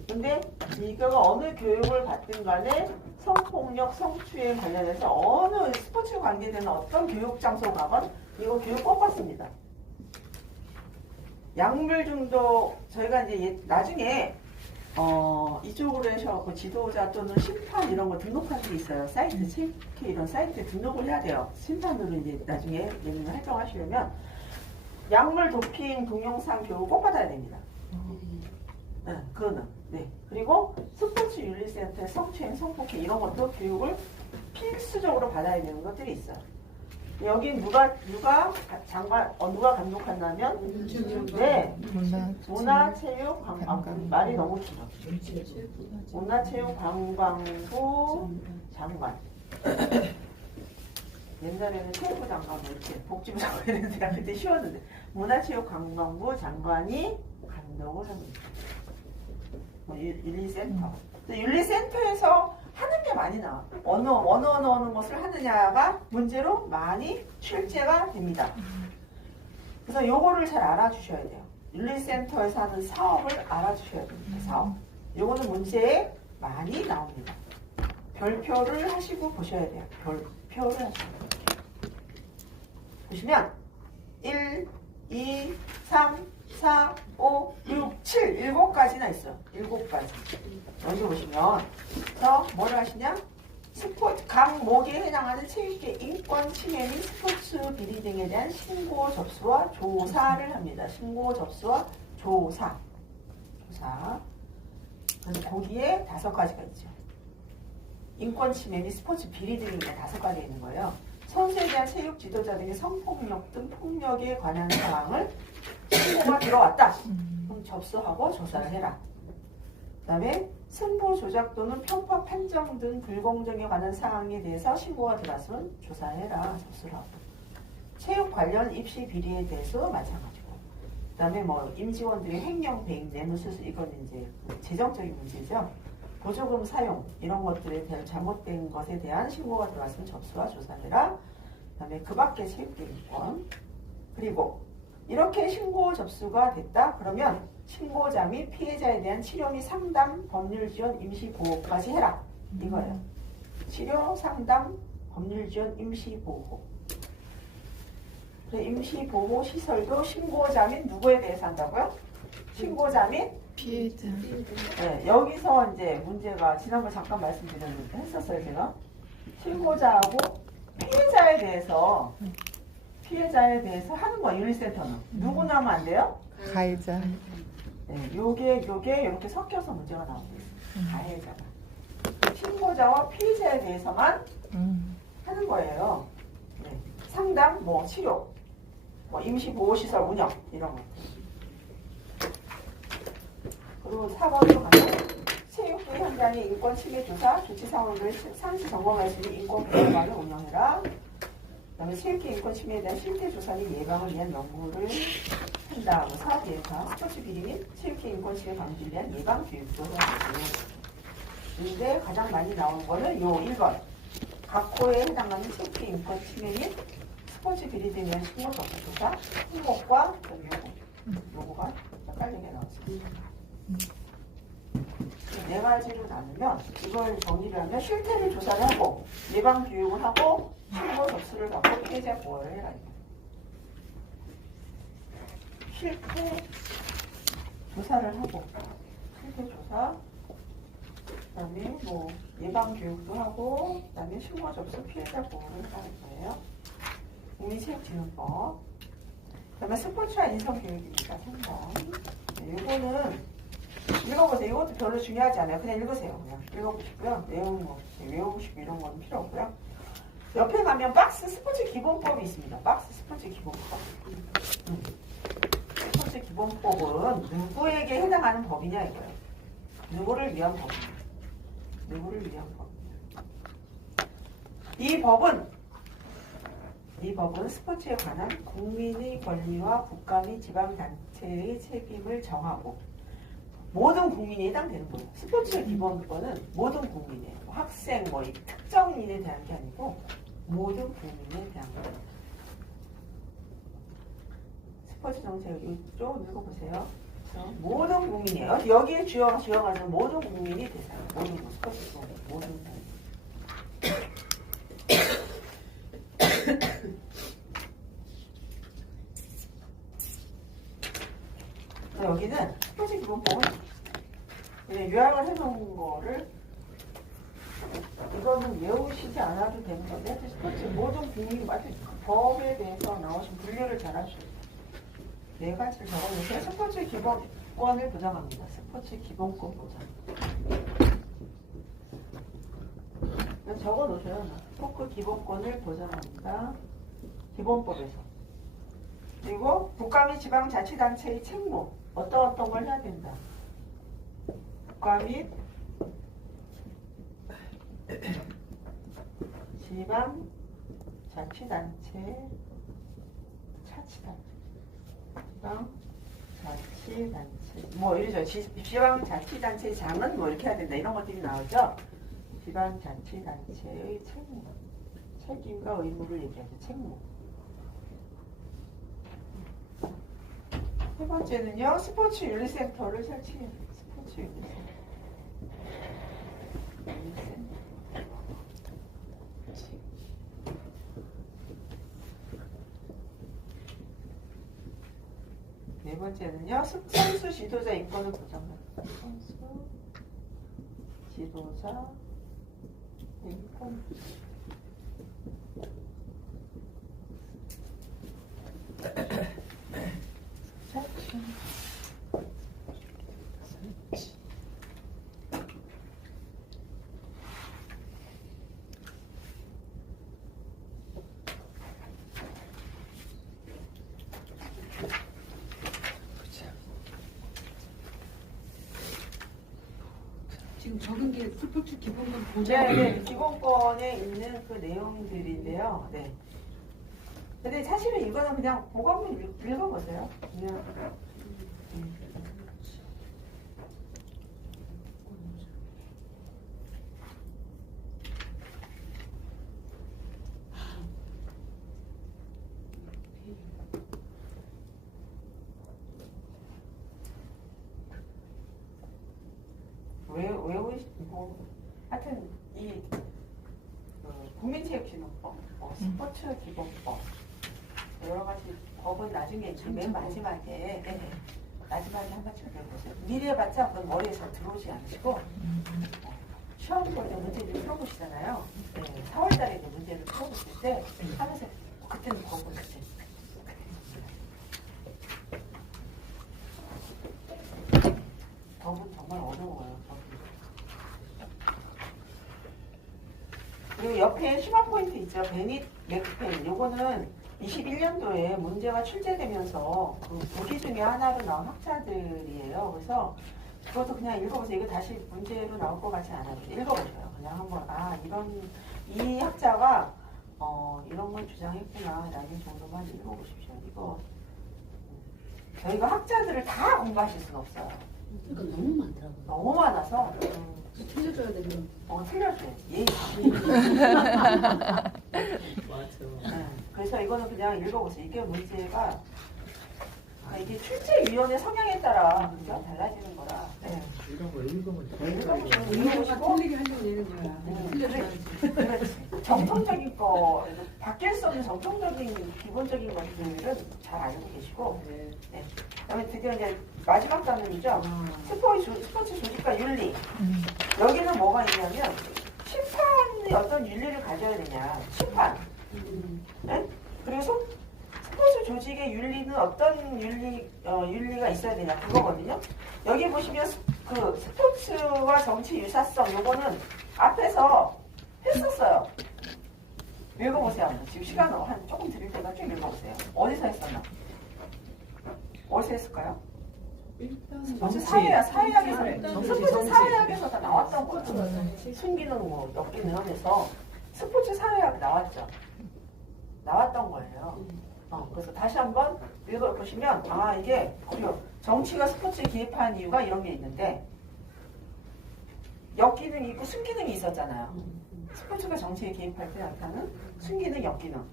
근데 이거가 어느 교육을 받든 간에 성폭력, 성추행 관련해서 어느 스포츠 관계되는 어떤 교육 장소 가건 이거 교육 꼭 받습니다. 약물 중독 저희가 이제 나중에 이쪽으로 하셔서 지도자 또는 심판 이런 거 등록하는 게 있어요. 사이트 체크 이런 사이트에 등록을 해야 돼요. 심판으로 이제 나중에 예능을 활동하시려면 약물 도핑 동영상 교육 꼭 받아야 됩니다. 네, 그거는. 네. 그리고 스포츠 윤리센터의 성추행, 성폭행 이런 것도 교육을 필수적으로 받아야 되는 것들이 있어요. 여기 누가 감독한다면 네 문화체육관광부 말이 너무 길어. 문화체육관광부 장관. 옛날에는 체육부 장관 이렇게 복지부 장관 이랬는데 그때 쉬웠는데 문화체육관광부 장관이 감독을 합니다. 윤리센터. 윤리센터에서 하는 게 많이 나와. 어느 것을 하느냐가 문제로 많이 출제가 됩니다. 그래서 요거를 잘 알아주셔야 돼요. 윤리센터에서 하는 사업을 알아주셔야 됩니다. 사업. 요거는 문제에 많이 나옵니다. 별표를 하시고 보셔야 돼요. 별표를 하시고. 보시면 1, 2, 3, 4, 5, 6, 7, 7가지나 있어요. 7가지. 여기 보시면 그래서 뭐를 하시냐? 각 목에 해당하는 체육계 인권 침해 및 스포츠 비리 등에 대한 신고 접수와 조사를 합니다. 신고 접수와 조사. 그래서 거기에 5가지가 있죠. 인권 침해 및 스포츠 비리 등에 대한 5가지 있는 거예요. 선수에 대한 체육 지도자 등의 성폭력 등 폭력에 관한 사항을 신고가 들어왔다. 그럼 접수하고 조사를 해라. 그 다음에 승부 조작 또는 편파 판정 등 불공정에 관한 사항에 대해서 신고가 들어왔으면 조사해라. 접수를 하고. 체육 관련 입시 비리에 대해서도 마찬가지고. 그 다음에 뭐 임직원들의 횡령, 배임, 뇌물수수 이건 이제 재정적인 문제죠. 보조금 사용 이런 것들에 대한 잘못된 것에 대한 신고가 들어왔으면 접수와 조사해라. 그 다음에 그 밖에 체육계인권. 그리고 이렇게 신고 접수가 됐다. 그러면 신고자 및 피해자에 대한 치료 및 상담, 법률 지원, 임시 보호까지 해라. 이거예요. 치료, 상담, 법률 지원, 임시 보호. 임시 보호 시설도 신고자 및 누구에 대해서 한다고요? 신고자 및 피해자. 네, 여기서 이제 문제가 지난번에 잠깐 말씀드렸는데 했었어요, 제가. 신고자하고 피해자에 대해서 하는 거야, 윤리센터는. 누구나 하면 안 돼요? 가해자. 네, 요게 이렇게 섞여서 문제가 나오고 있어요. 가해자가. 신고자와 피해자에 대해서만 하는 거예요. 네, 상담, 뭐 치료, 뭐 임시보호시설 운영 이런 거. 그리고 4번으로 가면 체육계 현장의 인권 침해 조사, 조치 상황들을 상시 점검할 수 있는 인권 보호관을 운영해라. 그다음에 체육계 인권 침해에 대한 실태 조사 및 예방을 위한 연구를 한다. 뭐 사업 예사, 스포츠 비리 및 체육계 인권 침해 방지를 위한 예방 교육도 해야 되고요. 근데 가장 많이 나오는 거는 요 1번. 각 호에 해당하는 체육계 인권 침해 및 스포츠 비리 등에 대한 신고 접수 조사, 항목과 요거가 헷갈리게 나왔습니다. 4가지로 나누면 이걸 정리를 하면 실태를 조사를 하고 예방 교육을 하고 신고 접수를 받고 피해자 보호를 해라. 실태 조사를 하고 실태 조사, 그다음에 뭐 예방 교육도 하고, 그다음에 신고 접수 피해자 보호를 하는 거예요. 국민체육진흥법. 그다음에 스포츠와 인성 교육입니다. 3번. 네, 이거는 읽어보세요. 이것도 별로 중요하지 않아요. 그냥 읽으세요. 그냥 읽어보시고요. 내용 뭐 외워보시고 이런 건 필요 없고요. 옆에 가면 박스 스포츠 기본법이 있습니다. 박스 스포츠 기본법. 스포츠 기본법은 누구에게 해당하는 법이냐 이거예요. 누구를 위한 법이냐. 누구를 위한 법이냐. 이 법은 스포츠에 관한 국민의 권리와 국가 및 지방단체의 책임을 정하고 모든 국민이 해당되는 거예요. 스포츠의 기본권은 모든 국민이에요. 학생, 뭐 이 특정인에 대한 게 아니고 모든 국민에 대한 거예요. 스포츠 정책 이쪽 읽어보세요. 모든 국민이에요. 여기에 주어가는 모든 국민이 대상. 모든 스포츠 쪽 모든 국민. 여기는 스포츠 기본법은 그냥 요약을 해놓은 거를 이거는 외우시지 않아도 되는 건데 하여튼 스포츠 모든 국민 아주 법에 대해서 나오신 분류를 잘 하셔야 돼요. 네 가지를 적어놓으세요. 스포츠 기본권을 보장합니다. 스포츠 기본권 보장. 적어놓으세요. 스포츠 기본권을 보장합니다. 기본법에서. 그리고 국가 및 지방자치단체의 책무. 어떤 걸 해야 된다. 국가 및 지방자치단체 지방자치단체 뭐 이러죠. 지방자치단체장은 뭐 이렇게 해야 된다. 이런 것들이 나오죠. 지방자치단체의 책임과 의무를 얘기하죠. 책무. 세 번째는요, 스포츠 윤리센터를 설치해요. 스포츠 윤리센터. 네 번째는요, 선수 지도자 인권을 보장합니다. 선수 지도자 인권. 지금 적은 게 스포츠 기본권 보장. 네, 기본권에 있는 그 내용들인데요. 네. 근데 사실은 이거는 그냥 보고 한번 읽어보세요. 그냥. 외우시고 하여튼 이 국민체육진흥법, 스포츠 기본법 여러 가지 법은 나중에 이제 맨 마지막에 마지막에 한 번씩 배워보세요. 미리 해봤자 그건 머리에 잘 들어오지 않으시고 시험 볼 때 문제를 풀어보시잖아요. 4월달에 이제 문제를 풀어보실 때 하면서 그때는 법은 그때. 법은 정말 어려워요. 그리고 옆에 심화 포인트 있죠. 베닛 맥펜. 요거는 21년도에 문제가 출제되면서 그 보기 중에 하나로 나온 학자들이에요. 그래서 그것도 그냥 읽어보세요. 이거 다시 문제로 나올 것 같지 않아요. 읽어보세요. 그냥 한번 이 학자가 이런 걸 주장했구나 라는 정도만 읽어보십시오. 이거 저희가 학자들을 다 공부하실 수는 없어요. 그러니까 너무 많더라고요. 너무 많아서 틀려줘야 되면. 틀려줘요. 맞아. 그래서 이거는 그냥 읽어보세요. 이게 문제가 이게 출제위원회 성향에 따라 문제가 달라지는 거라. 이런 거 읽으면 더 이거가 틀리게 하려고 내는 거야. 틀려줘야지. 그렇지. 정통적인 거 바뀔 수 없는 정통적인 기본적인 것들은 잘 알고 계시고, 네. 그다음에 드디어 이제 마지막 단원이죠. 스포츠 조직과 윤리. 여기는 뭐가 있냐면 심판이 어떤 윤리를 가져야 되냐. 심판. 네? 그리고 스포츠 조직의 윤리는 어떤 윤리가 있어야 되냐. 그거거든요. 여기 보시면 그 스포츠와 정치 유사성 요거는 앞에서 했었어요. 읽어보세요. 지금 시간 한 조금 드릴 때가 좀 읽어보세요. 어디서 했었나? 어디서 했을까요? 스포츠 사회학에서 스포츠 사회학에서 다 나왔던 거예요. 순기능 뭐 역기능 하면서 스포츠 사회학 나왔던 거예요. 그래서 다시 한번 읽어보시면 이게 그리고 정치가 스포츠에 기입한 이유가 이런 게 있는데 역기능이 있고 순기능이 있었잖아요. 스포츠가 정치에 개입할 때 나타나는 순기능, 역기능.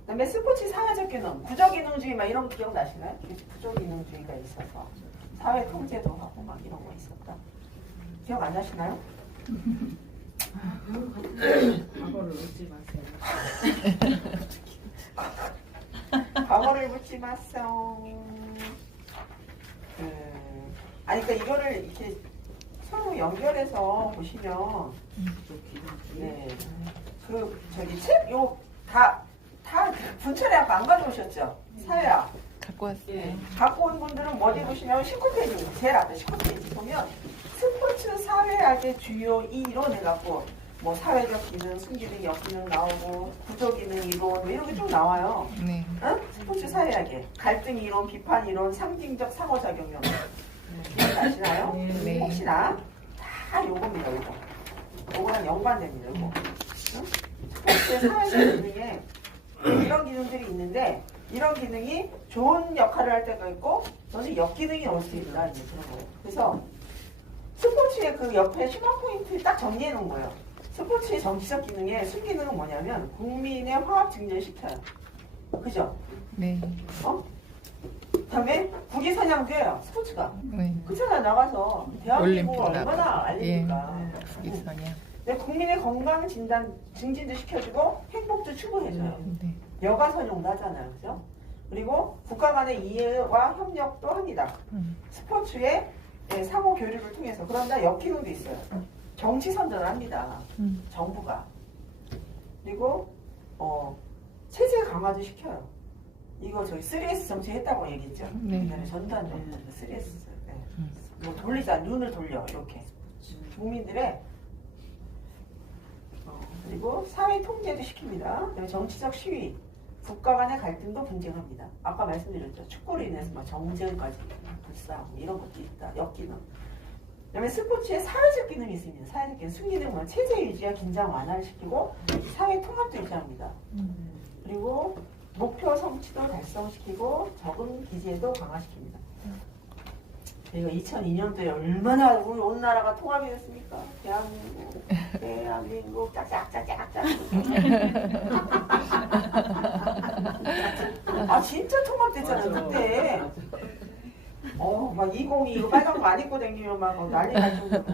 그다음에 스포츠 사회적 기능, 구조기능주의 막 이런 거 기억나시나요? 구조기능주의가 있어서 사회 통제도 하고 막 이런 거 있었다. 기억 안 나시나요? 과거를 묻지 마세요. 과거를 묻지 마세요. 그러니까 이거를 이렇게 서로 연결해서 보시면, 네, 다 분철에 아까 안 가져오셨죠? 사회학. 갖고 왔어요. 갖고 온 분들은 어디 보시면 19페이지, 제일 앞에 19페이지 보면 스포츠 사회학의 주요 이론 해갖고 뭐 사회적 기능, 순기능, 역기능 나오고 구조기능 이론 뭐 이런 게 좀 나와요. 네. 응? 스포츠 사회학에 갈등 이론, 비판 이론, 상징적 상호작용론. 아시나요? 네. 혹시나 다 요겁니다. 요거랑 연관됩니다. 요거. 응? 스포츠의 사회적 기능에 이런 기능들이 있는데 이런 기능이 좋은 역할을 할 때가 있고 저는 역기능이 올 수 있다 이제 그런 거예요. 그래서 스포츠의 그 옆에 심화 포인트 딱 정리해 놓은 거예요. 스포츠의 정치적 기능의 순기능은 뭐냐면 국민의 화합 증진시켜요. 그죠? 네. 그다음에 국위선양도예요. 스포츠가. 네. 그렇잖아 나가서 대한민국을 올림픽 얼마나 알리니까. 국기선양. 네, 국민의 건강 진단 증진도 시켜주고 행복도 추구해줘요. 네. 여가선용도 하잖아요, 그죠? 그리고 국가 간의 이해와 협력도 합니다. 스포츠의 상호 교류를 통해서. 그런데 역기능도 있어요. 정치 선전을 합니다. 정부가. 그리고 체제 강화도 시켜요. 이거 저희 3S 정치 했다고 얘기했죠. 네. 그다음에 전두환 정부 3S. 네. 뭐 돌리자 눈을 돌려 이렇게 국민들의 그리고 사회 통제도 시킵니다. 그다음에 정치적 시위, 국가 간의 갈등도 분쟁합니다. 아까 말씀드렸죠. 축구로 인해서 막 정쟁까지 불사하고 이런 것도 있다. 역기능. 그다음에 스포츠에 사회적 기능이 있습니다. 사회적 기능, 순기능은 체제 유지와 긴장 완화를 시키고 사회 통합도 유지합니다. 그리고 목표 성취도 달성시키고 적응 기제도 강화시킵니다. 이거 2002년도에 얼마나 우리 온 나라가 통합이 됐습니까? 대한민국 짝짝짝짝짝. 진짜 통합됐잖아요 그때. 막 2022 이거 빨간 거 안 입고 다니면 막 난리 날 정도로.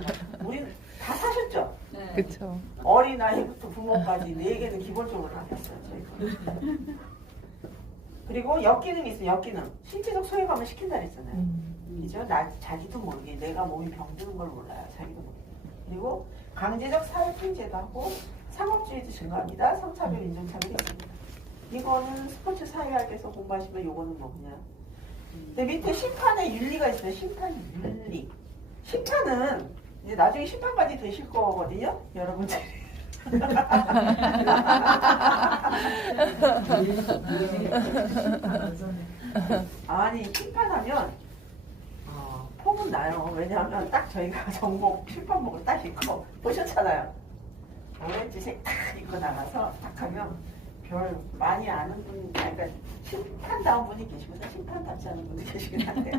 우리는 다 사셨죠? 네. 그쵸. 어린아이부터 부모까지 4개는 기본적으로 다 샀어요 저희가. 그리고 역기능이 있어요. 역기능. 신체적 소외감을 시킨다 그랬잖아요. 그죠? 자기도 모르게 내가 몸이 병드는 걸 몰라요. 자기도 모르게. 그리고 강제적 사회 통제도 하고 상업주의도 증가합니다. 성차별, 인종차별이 있습니다. 이거는 스포츠 사회학에서 공부하시면 요거는 뭐 그냥. 근데 밑에 심판의 윤리가 있어요. 심판 윤리. 심판은 이제 나중에 심판까지 되실 거거든요. 여러분들. 아니 심판하면 폭은 나요. 왜냐하면 딱 저희가 정복 심판복을 딱 입고 보셨잖아요. 오렌지색 딱 입고 나가서 딱 하면 별 많이 아는 분, 그러니까 심판다운 분이 계시고 심판답지 않은 분이 계시긴 한데.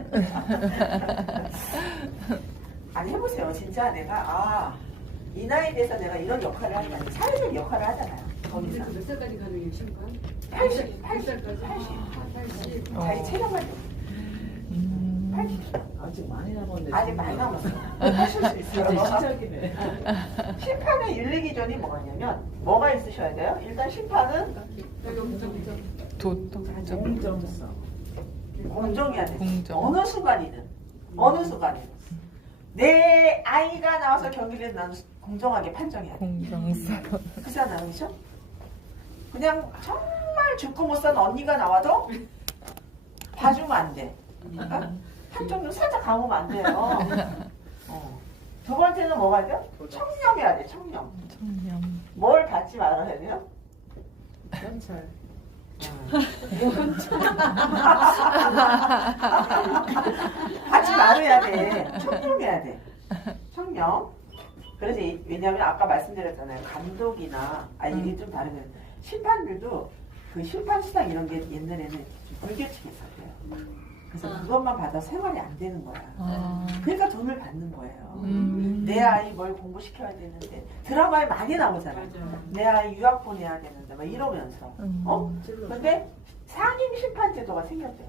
아니 해보세요. 진짜 내가 이 나이에 대해서 내가 이런 역할을 한다니 사회적 역할을 하잖아요. 거기서 몇 살까지 가능해요, 심판? 80. 몇 살까지? 80. 자기 체력만 좀. 80. 아직 많이 남았네. 아직 많이 남았어요. 하실 수 있어요. 이제 시작이네. 심판을 일리 기준이 뭐냐면 뭐가 있으셔야 돼요? 일단 심판은 공정성. 공정해야 돼요. 공정. 어느 순간이든 내 아이가 나와서 경기를 해도 나는 공정하게 판정해야 돼. 공정성. 그렇잖아요, 그렇죠? 그냥 정말 죽고 못 사는 언니가 나와도 봐주면 안 돼. 한쪽 눈 살짝 감으면 안 돼요. 두 번째는 뭐가 돼요? 청렴해야 돼, 청렴. 청렴. 뭘 받지 말아야 돼요? 현찰. 받지 말아야 돼. 청렴해야 돼. 청렴. 그래서 왜냐하면 아까 말씀드렸잖아요. 감독이나 이게 좀 다르거든요. 심판들도 그 심판 수당 이런 게 옛날에는 좀 불규칙 했었대요. 그래서 그것만 받아 생활이 안 되는 거야. 그러니까 돈을 받는 거예요. 내 아이 뭘 공부시켜야 되는데 드라마에 많이 나오잖아요. 내 아이 유학 보내야 되는데 막 이러면서 근데 상임 심판제도가 생겼대요.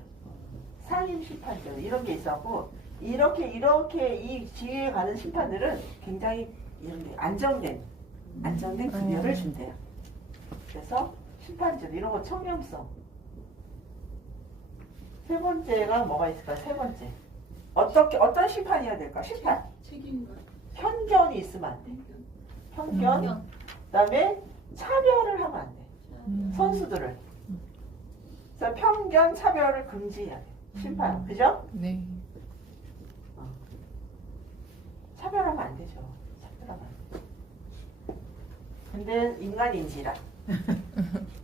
상임 심판제도 이런 게 있었고 이렇게 이 지위에 가는 심판들은 굉장히 이런 게 안정된 급여를 준대요. 그래서 심판제도 이런 거 청렴성. 세 번째가 뭐가 있을까? 세 번째. 어떤 심판이어야 될까? 심판. 책임과 편견이 있으면 안 돼. 편견. 그다음에 차별을 하면 안 돼. 선수들을. 그래서 편견, 차별을 금지해야 돼. 심판. 그죠? 네. 차별하면 안 되죠. 차별하면 안 돼. 근데 인간인지라.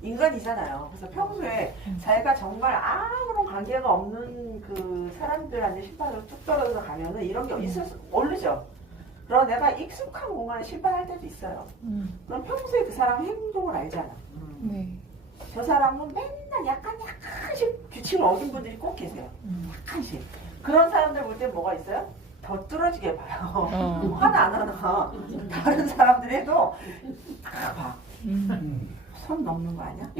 인간이잖아요. 그래서 평소에 자기가 정말 아무런 관계가 없는 그 사람들한테 심판으로 뚝 떨어져서 가면은 이런 게 있을 수 모르죠. 그럼 내가 익숙한 공간에 심판할 때도 있어요. 그럼 평소에 그 사람 행동을 알잖아. 네. 저 사람은 맨날 약간씩 규칙을 어긴 분들이 꼭 계세요. 약간씩. 그런 사람들 볼 때 뭐가 있어요? 더 뚫어지게 봐요. 화나 안 하나. 다른 사람들 해도 다 봐. 선 넘는 거 아니야?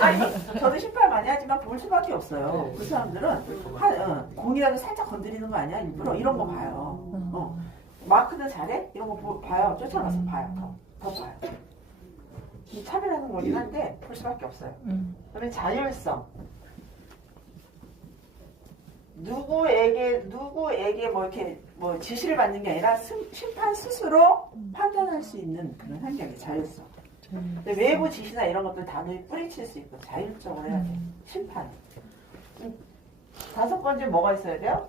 아니, 저도 심판 많이 하지만 볼 수밖에 없어요. 그 사람들은 공이라도 살짝 건드리는 거 아니야? 일부러 이런 거 봐요. 마크는 잘해? 이런 거 봐요. 쫓아가서 봐요. 더 봐요. 이 차별하는 거긴 한데 볼 수밖에 없어요. 그다음에 자율성. 누구에게 뭐 이렇게 뭐 지시를 받는 게 아니라 심판 스스로 판단할 수 있는 그런 환경이 자율성. 근데 외부 지시나 이런 것들 다 뿌리칠 수 있고 자율적으로 해야 돼. 심판. 다섯 번째 뭐가 있어야 돼요?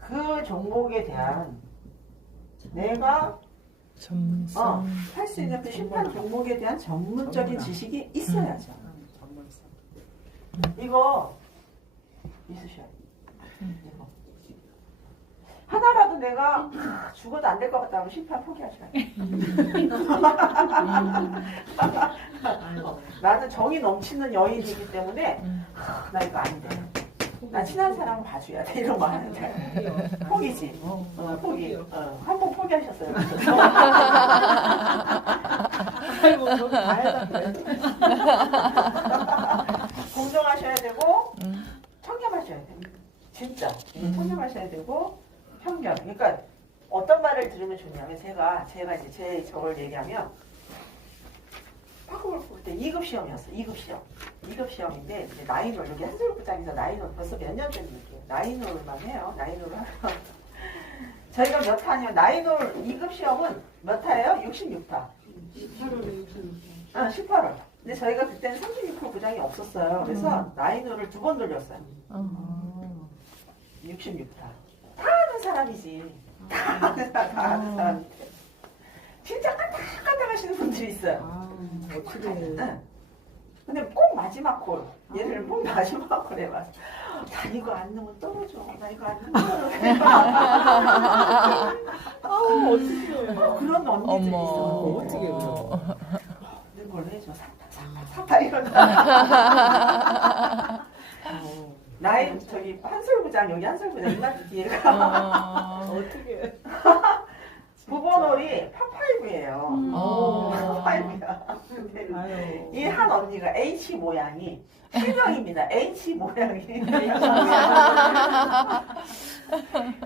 그 종목에 대한 내가 전문성. 할 수 있는 그 심판 종목에 대한 전문적인 지식이 있어야죠. 전문성. 이거 있으셔야 돼요. 이거. 하나라도 내가 죽어도 안 될 것 같다면 심판 포기하셔야 돼요. 나는 정이 넘치는 여인이기 때문에 나 이거 안 돼. 나 친한 사람은 봐줘야 돼. 이런 거 하는데 포기지. 포기. 한번 포기하셨어요. 아이고 저기 가야 돼. 공정하셔야 되고 청렴하셔야 돼요. 진짜 청렴하셔야 되고 편견. 그러니까 어떤 말을 들으면 좋냐면 제가 이제 저걸 얘기하면 파크골프 그때 2급 시험이었어. 2급 시험인데 이제 나인홀 여기 한솔구장에서 나인홀 벌써 몇 년 된 얘기예요. 나인홀만 해요. 나인홀을 하면 저희가 몇 타냐면 나인홀 2급 시험은 몇 타예요? 66타. 18월에 66타. 18월. 근데 저희가 그때는 36호 구장이 없었어요. 그래서 나인홀을 2번 돌렸어요. 66타. 다 아는 사람이지. 다 아는 사람. 진짜 까딱까딱 하시는 분들이 있어요. 어떻게 응. 근데 꼭 마지막 홀. 얘를 꼭 마지막 홀에 와서 나 이거 안 넣으면 떨어져. 나 이거 안 넣으면 떨어져. 어떻게 그런 언니들이 있어. 어떻게 그래요? 넣는 걸로 해줘. 사타 이런 거. 나의 저기 한솔구장 여기 한솔구장 이마트 뒤에가 어떻게 9번홀이 파5예요. 오. 파5야. 근데 아유. 이 한 언니가 H 모양이 실명입니다. H 모양이.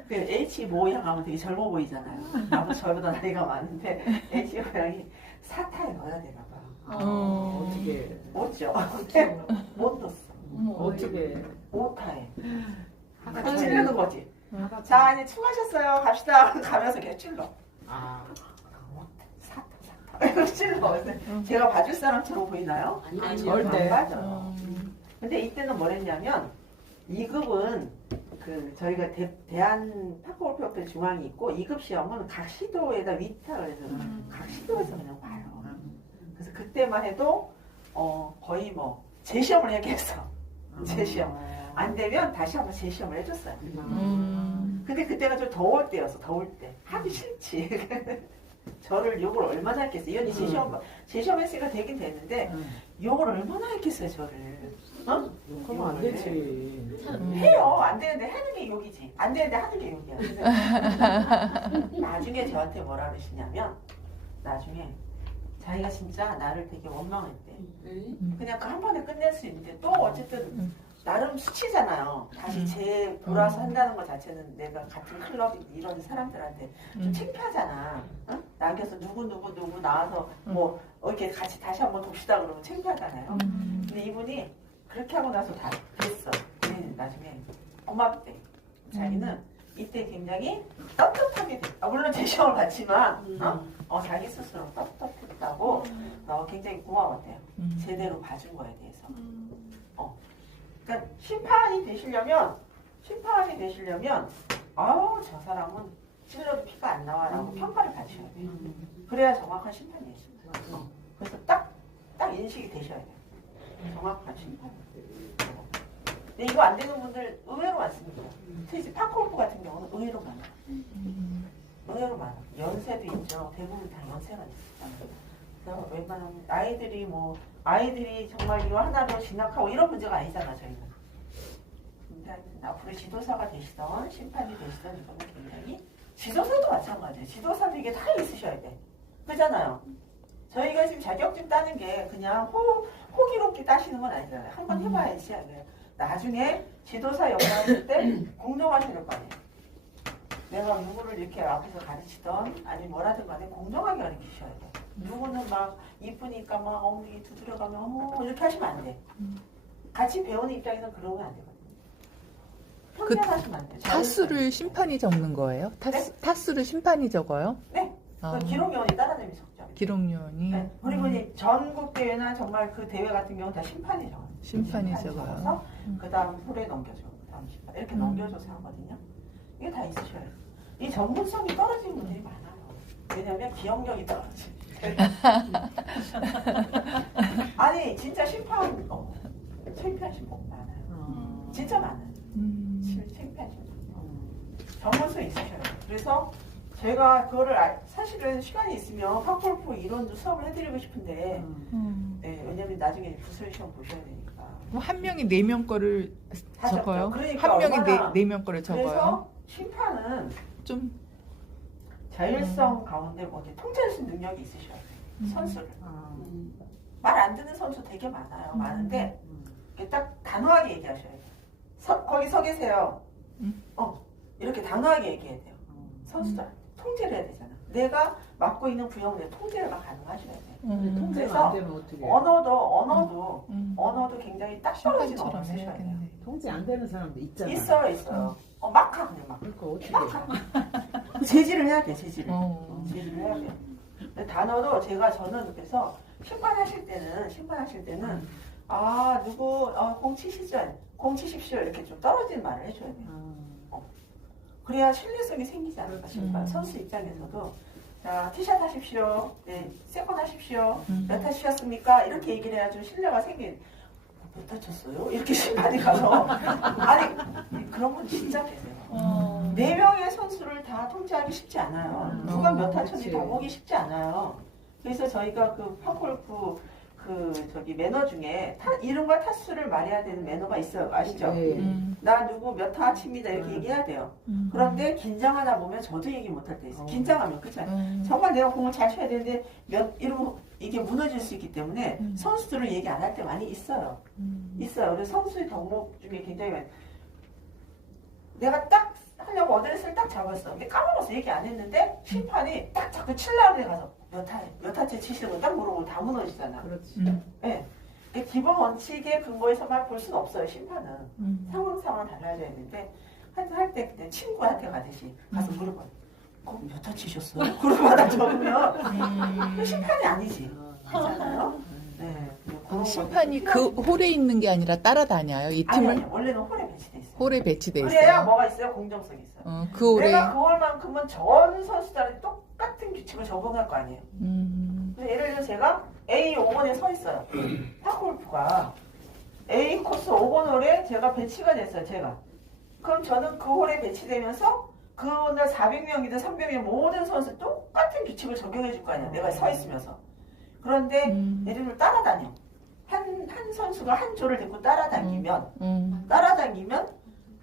그 H 모양 하면 되게 젊어 보이잖아요. 나도 저보다 나이가 많은데 H 모양이 사타에 넣어야 되나 봐. 어떻게? 못죠? 못 넣었어. 어떻게? 오타에. 아까 찌르는 거지. 자, 이제 수고하셨어요. 갑시다. 가면서 계속 찔러. 아. 사타. 찔러. 근데 제가 봐줄 사람처럼 보이나요? 아니, 절대. 안 맞아요. 근데 이때는 뭘 했냐면 2급은 그 저희가 대한 파크골프협회 중앙이 있고 2급 시험은 각 시도에다 위탁을 해서 각 시도에서 그냥 봐요. 그래서 그때만 해도 거의 뭐 재시험을 해야겠어. 재시험. 안 되면 다시 한번 재시험을 해줬어요. 근데 그때가 좀 더울 때였어. 더울 때. 하기 싫지. 저를 욕을 얼마나 했겠어요. 이 언니 재시험 했으니까 되긴 됐는데 욕을 얼마나 했겠어요. 저를. 어? 그러면 안 되지. 해요. 안 되는데 하는 게 욕이지. 안 되는데 하는 게 욕이야. 나중에 저한테 뭐라 그러시냐면 나중에 자기가 진짜 나를 되게 원망했대. 그냥 그 한 번에 끝낼 수 있는데 또 어쨌든 나름 수치잖아요. 다시 돌아서 한다는 것 자체는 내가 같은 클럽 이런 사람들한테 좀 창피하잖아. 응? 남겨서 누구 나와서 뭐 이렇게 같이 다시 한번 돕시다 그러면 창피하잖아요. 근데 이분이 그렇게 하고 나서 다 됐어. 나중에 고맙대. 자기는 이때 굉장히 떳떳하게 됐다. 물론 제 시험을 봤지만 자기 스스로 떳떳했다고 굉장히 고마웠대요. 제대로 봐준 거에 대해서. 그러니까 심판이 되시려면 아우 저 사람은 찔러도 피가 안 나와라고 평가를 받으셔야 돼요. 그래야 정확한 심판이에요. 그래서 딱 인식이 되셔야 돼요. 정확한 심판. 근데 이거 안 되는 분들 의외로 많습니다. 특히 파크골프 같은 경우는 의외로 많아. 연세도 있죠. 대부분 다 연세가 있어요. 그래서 웬만하면 아이들이 정말 이거 하나로 진학하고 이런 문제가 아니잖아 저희는. 근데 하여튼 앞으로 지도사가 되시던 심판이 되시던 이거는 굉장히 지도사도 마찬가지예요. 지도사도 이게 다 있으셔야 돼. 그렇잖아요. 저희가 지금 자격증 따는 게 그냥 호기롭게 따시는 건 아니잖아요. 한번 해봐야지. 나중에 지도사 역할할 때 공정하셔야 될 거 아니에요. 내가 누구를 이렇게 앞에서 가르치던 아니 뭐라든 간에 공정하게 가르치셔야 돼. 누구는 막 이쁘니까 막 엉덩이 두드려가면 이렇게 하시면 안 돼. 같이 배우는 입장에서 그러면 안 되거든요. 평등하시면 안 돼. 타수를 심판이 적는 거예요? 타수를 심판이 적어요? 네. 그 기록위원이 따라내미 적죠. 기록위원이. 네. 그리고 이제 전국 대회나 정말 그 대회 같은 경우는 다 심판이 적어요. 심판이 적어요. 그 다음 홀에 넘겨줘. 그 다음 심판. 이렇게 넘겨줘서 하거든요. 이게 다 있으셔야 돼요. 이 전문성이 떨어지는 분들이 많아요. 왜냐면 기억력이 떨어지죠. 아니 진짜 심판 창피하신 분 많아요. 진짜 많아요. 창피하신 분. 전문성 있으셔야 돼요. 그래서 제가 그거를 사실은 시간이 있으면 파크골프 이론도 수업을 해드리고 싶은데 네, 왜냐면 나중에 부설 시험 보셔야 되니까. 한 명이 4명 거를 다 적어요? 그러니까 한 명이 얼마나- 4명 거를 적어요? 그래서 심판은 좀 자율성 가운데 통제할 수 있는 능력이 있으셔야 돼요. 선수를. 말 안 듣는 선수 되게 많아요. 많은데 이렇게 딱 단호하게 얘기하셔야 돼요. 거기 서 계세요. 이렇게 단호하게 얘기해야 돼요. 선수들한테 통제를 해야 되잖아. 내가 맡고 있는 구역 내 통제가 가능하셔야 돼요. 통제가 그래서 안 되면 어떻게? 언어도 굉장히 딱 떨어진 언어 심판처럼 쓰셔야 돼요. 해야겠네. 통제 안 되는 사람도 있잖아. 있어요. 막 하, 그냥 막. 그러니까 어떻게? 제지를 해야 돼, 제지를. 어. 제지를 해야 돼. 근데 단어도 저는 그래서 심판하실 때는 공 치시죠? 공 치십시오. 이렇게 좀 떨어진 말을 해줘야 돼요. 그래야 신뢰성이 생기지 않을까 싶어요. 선수 입장에서도 자 티샷 하십시오. 네, 세컨 하십시오. 몇 타 치셨습니까? 이렇게 얘기를 해야 좀 신뢰가 생긴. 몇 타 쳤어요? 이렇게 심판이 가서 아니 그런 건 진짜 되세요. 4명의 선수를 다 통제하기 쉽지 않아요. 누가 몇 타 쳤는지 다 보기 쉽지 않아요. 그래서 저희가 그 파크골프 매너 중에 이름과 타수를 말해야 되는 매너가 있어요. 아시죠? 네. 나 누구 몇 타 칩니다 이렇게 얘기해야 돼요. 그런데 긴장하다 보면 저도 얘기 못할 때 있어요. 긴장하면 그렇잖아요. 정말 내가 공을 잘 쳐야 되는데 이러면 이게 무너질 수 있기 때문에 선수들은 얘기 안 할 때 많이 있어요. 있어요. 그래서 선수의 덕목 중에 굉장히 많이 내가 딱 하려고 어드레스를 딱 잡았어. 근데 까먹었어. 얘기 안 했는데 심판이 딱 자꾸 칠라고 해 가서 몇 타째 치시고 딱 물어보면 다 무너지잖아. 그렇지. 네. 기본 원칙에 근거해서만 볼 수는 없어요. 심판은 상황 달라져야 되는데 할 때 그때 친구한테 가듯이 가서 물어봐요. 몇 타 치셨어요? 그러고 적으면 그 심판이 아니지. 그렇잖아요. 네. 그런 심판이 것들. 그 홀에 있는 게 아니라 따라다녀요. 이 아니, 팀을 아니, 원래는 홀에 배치돼 있어요. 홀에 배치돼 그래야 있어요. 뭐가 있어요? 공정성이 있어요. 그 홀에. 내가 그 홀만큼은 전 선수들한테 똑같은 규칙을 적용할 거 아니에요. 그래서 예를 들어 제가 A 5번에 서 있어요. 파골프가 A 코스 5번 홀에 제가 배치가 됐어요. 제가. 그럼 저는 그 홀에 배치되면서 그 오늘 400명이든 300명 모든 선수 똑같은 규칙을 적용해 줄 거 아니야. 내가 서 있으면서. 그런데 예를 들어 따라다녀. 한 선수가 한 조를 데리고 따라다니면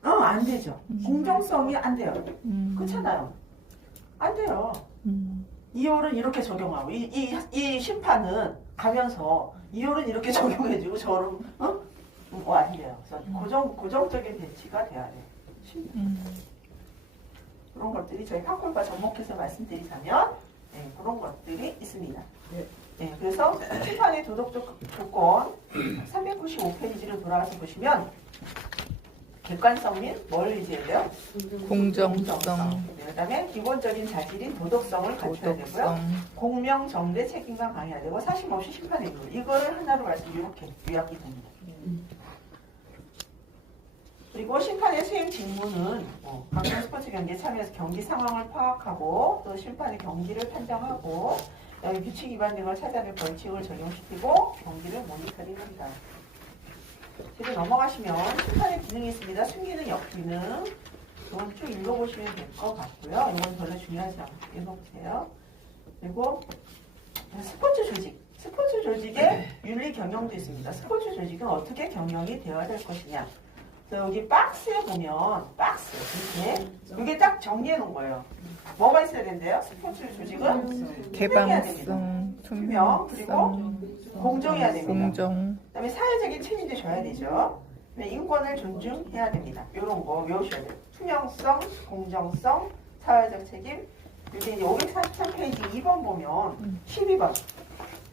안 되죠. 공정성이 안 돼요. 그렇잖아요. 안 돼요. 이 홀은 이렇게 적용하고 이 심판은 가면서 이 홀은 이렇게 적용해주고 저를 안 돼요. 그래서 고정적인 배치가 돼야 돼요. 그런 것들이 저희 파골과 접목해서 말씀드리자면 그런 것들이 있습니다. 네, 그래서 심판의 도덕적 조건 395페이지를 돌아가서 보시면 객관성 및 뭘 유지해야 돼요? 공정성, 그 다음에 기본적인 자질인 도덕성을 갖춰야 되고요. 도덕성. 공명정대 책임감 강해야 되고 사심 없이 심판의 의무. 이거를 하나로 말씀 이렇게 요약이 됩니다. 그리고 심판의 수행 직무는 각종 스포츠 경기에 참여해서 경기 상황을 파악하고 또 심판의 경기를 판정하고 규칙 위반 등을 찾아내 벌칙을 적용시키고 경기를 모니터링합니다. 뒤로 넘어가시면 심판의 기능이 있습니다. 순기능, 역기능. 이건 쭉 읽어보시면 될 것 같고요. 이건 별로 중요하지 않고 읽어보세요. 그리고 스포츠 조직. 스포츠 조직의 윤리 경영도 있습니다. 스포츠 조직은 어떻게 경영이 되어야 될 것이냐. 그래서 여기 박스에 보면 이렇게 이게 딱 정리해 놓은 거예요. 뭐가 있어야 된대요? 스포츠 조직은 개방성, 투명, 그리고 공정해야 됩니다. 공정. 그다음에 사회적인 책임도 져야 되죠. 인권을 존중해야 됩니다. 이런 거 외우셔야 돼요. 투명성, 공정성, 사회적 책임. 이게 이제 543페이지 2번 보면 12번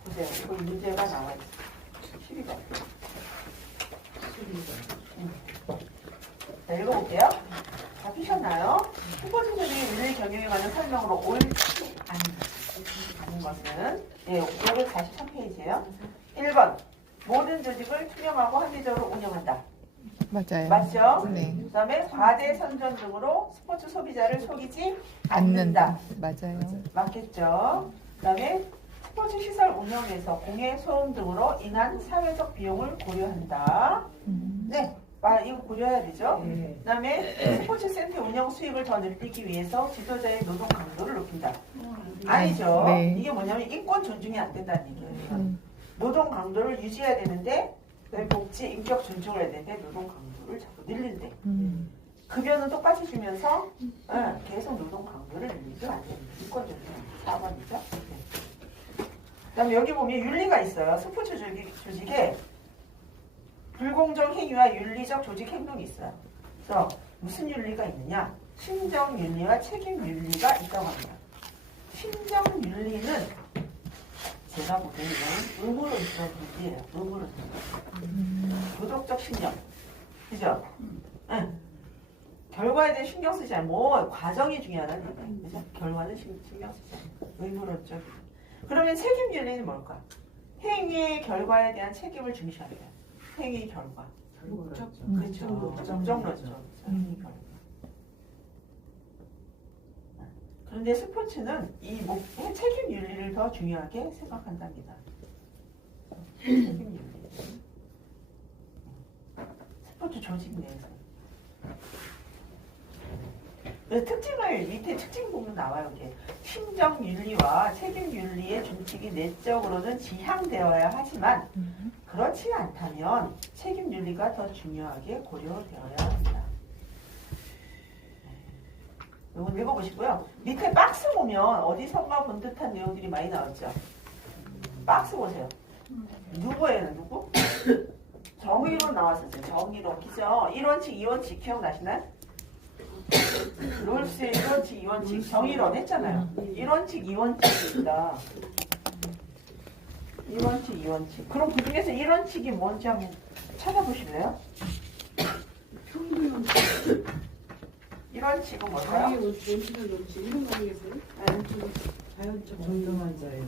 보세요. 이거 문제가 나와 있어요. 12번. 자, 읽어볼게요. 다 피셨나요? 스포츠적인 윤리 경영에 관한 설명으로 옳지 않은 것은 예, 543페이지예요. 1번 모든 조직을 투명하고 합리적으로 운영한다. 맞아요. 맞죠? 네. 그 다음에 과대 선전 등으로 스포츠 소비자를 속이지 않는다. 맞아요. 맞겠죠? 그 다음에 스포츠 시설 운영에서 공해 소음 등으로 인한 사회적 비용을 고려한다. 네. 이거 고려해야 되죠? 그 다음에 스포츠 센터 운영 수익을 더 늘리기 위해서 지도자의 노동 강도를 높인다. 아니죠. 네. 이게 뭐냐면 인권 존중이 안 된다는 얘기예요. 노동 강도를 유지해야 되는데 복지, 인격 존중을 해야 되는데 노동 강도를 자꾸 늘린대. 급여는 똑같이 주면서 계속 노동 강도를 늘리면 안 됩니다. 인권 존중 4번이죠. 네. 그 다음에 여기 보면 윤리가 있어요. 스포츠 조직에 불공정 행위와 윤리적 조직 행동이 있어요. 그래서 무슨 윤리가 있느냐? 신정 윤리와 책임 윤리가 있다고 합니다. 신정 윤리는 제가 보기에는 의무로서 윤리예요. 의무로서. 도덕적 신념. 그죠? 응. 결과에 대해 신경 쓰지 않고 과정이 중요하다는 얘기예요. 그죠? 결과는 신경 쓰지 않고 의무로적. 그러면 책임 윤리는 뭘까? 행위의 결과에 대한 책임을 중시합니다. 행위 결과. 그렇죠. 목적론이죠. 행위 결과. 그런데 스포츠는 이 책임 윤리를 더 중요하게 생각한답니다. 책임 윤리. 스포츠 조직 내에서. 특징을 밑에 특징 보면 나와요. 이게 신정 윤리와 책임 윤리의 준칙이 내적으로는 지향되어야 하지만 그렇지 않다면 책임 윤리가 더 중요하게 고려되어야 합니다. 이건 읽어보시고요. 밑에 박스 보면 어디선가 본 듯한 내용들이 많이 나왔죠. 박스 보세요. 누구예요, 누구? 정의론 나왔었어요. 정의론, 그죠? 1원칙, 2원칙 기억나시나요? 롤스의 1원칙, 2원칙 정의론 했잖아요. 1원칙, 2원칙입니다. 1원칙, 2원칙. 그럼 그 중에서 1원칙이 뭔지 한번 찾아보실래요? 평균 1원칙은 뭘까요? 자유 원칙을 넘치 이런 거 아니겠어요? 자연적 정당한 자유.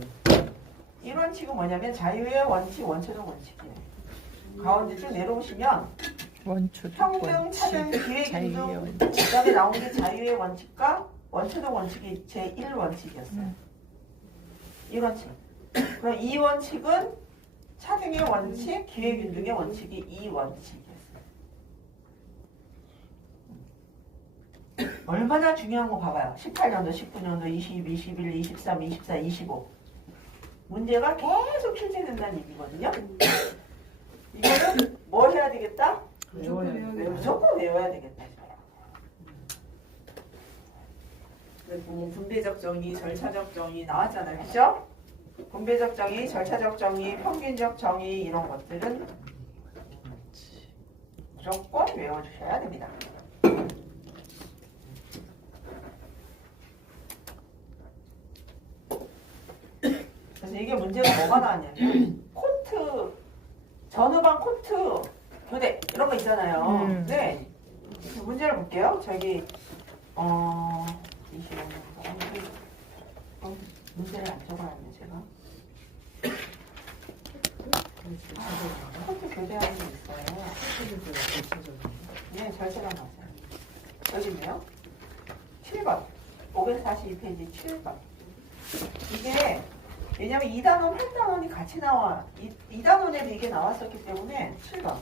1원칙은 뭐냐면 자유의 원칙, 원초적 원칙이에요. 가운데 쭉 내려오시면 원초적 평등, 원칙, 차등, 기회, 자유의 균등 원칙. 그 다음에 나온 게 자유의 원칙과 원초적 원칙이 제1원칙이었어요. 1원칙. 그럼 2원칙은 차등의 원칙, 기회, 균등의 원칙이 2원칙이었어요. 얼마나 중요한 거 봐봐요. 18년도, 19년도, 20, 21, 23, 24, 25 문제가 계속 출제된다는 얘기거든요. 이거는 뭘 해야 되겠다? 외워야 돼. 무조건 외워야 되겠다. 분배적 정의, 절차적 정의 나왔잖아요. 그죠? 분배적 정의, 절차적 정의, 평균적 정의 이런 것들은 무조건 외워주셔야 됩니다. 그래서 이게 문제가 뭐가 나왔냐면 코트, 전후반 코트 교대 이런 거 있잖아요. 네. 문제를 볼게요. 저기 문제를 안 적어놨네 제가. 코트 교대하는 게 있어요. 네, 절차가 맞아요. 여기 있네요. 7번. 542페이지 7번. 이게 왜냐면 2단원, 8단원이 같이 나와. 2단원에도 이게 나왔었기 때문에 7번.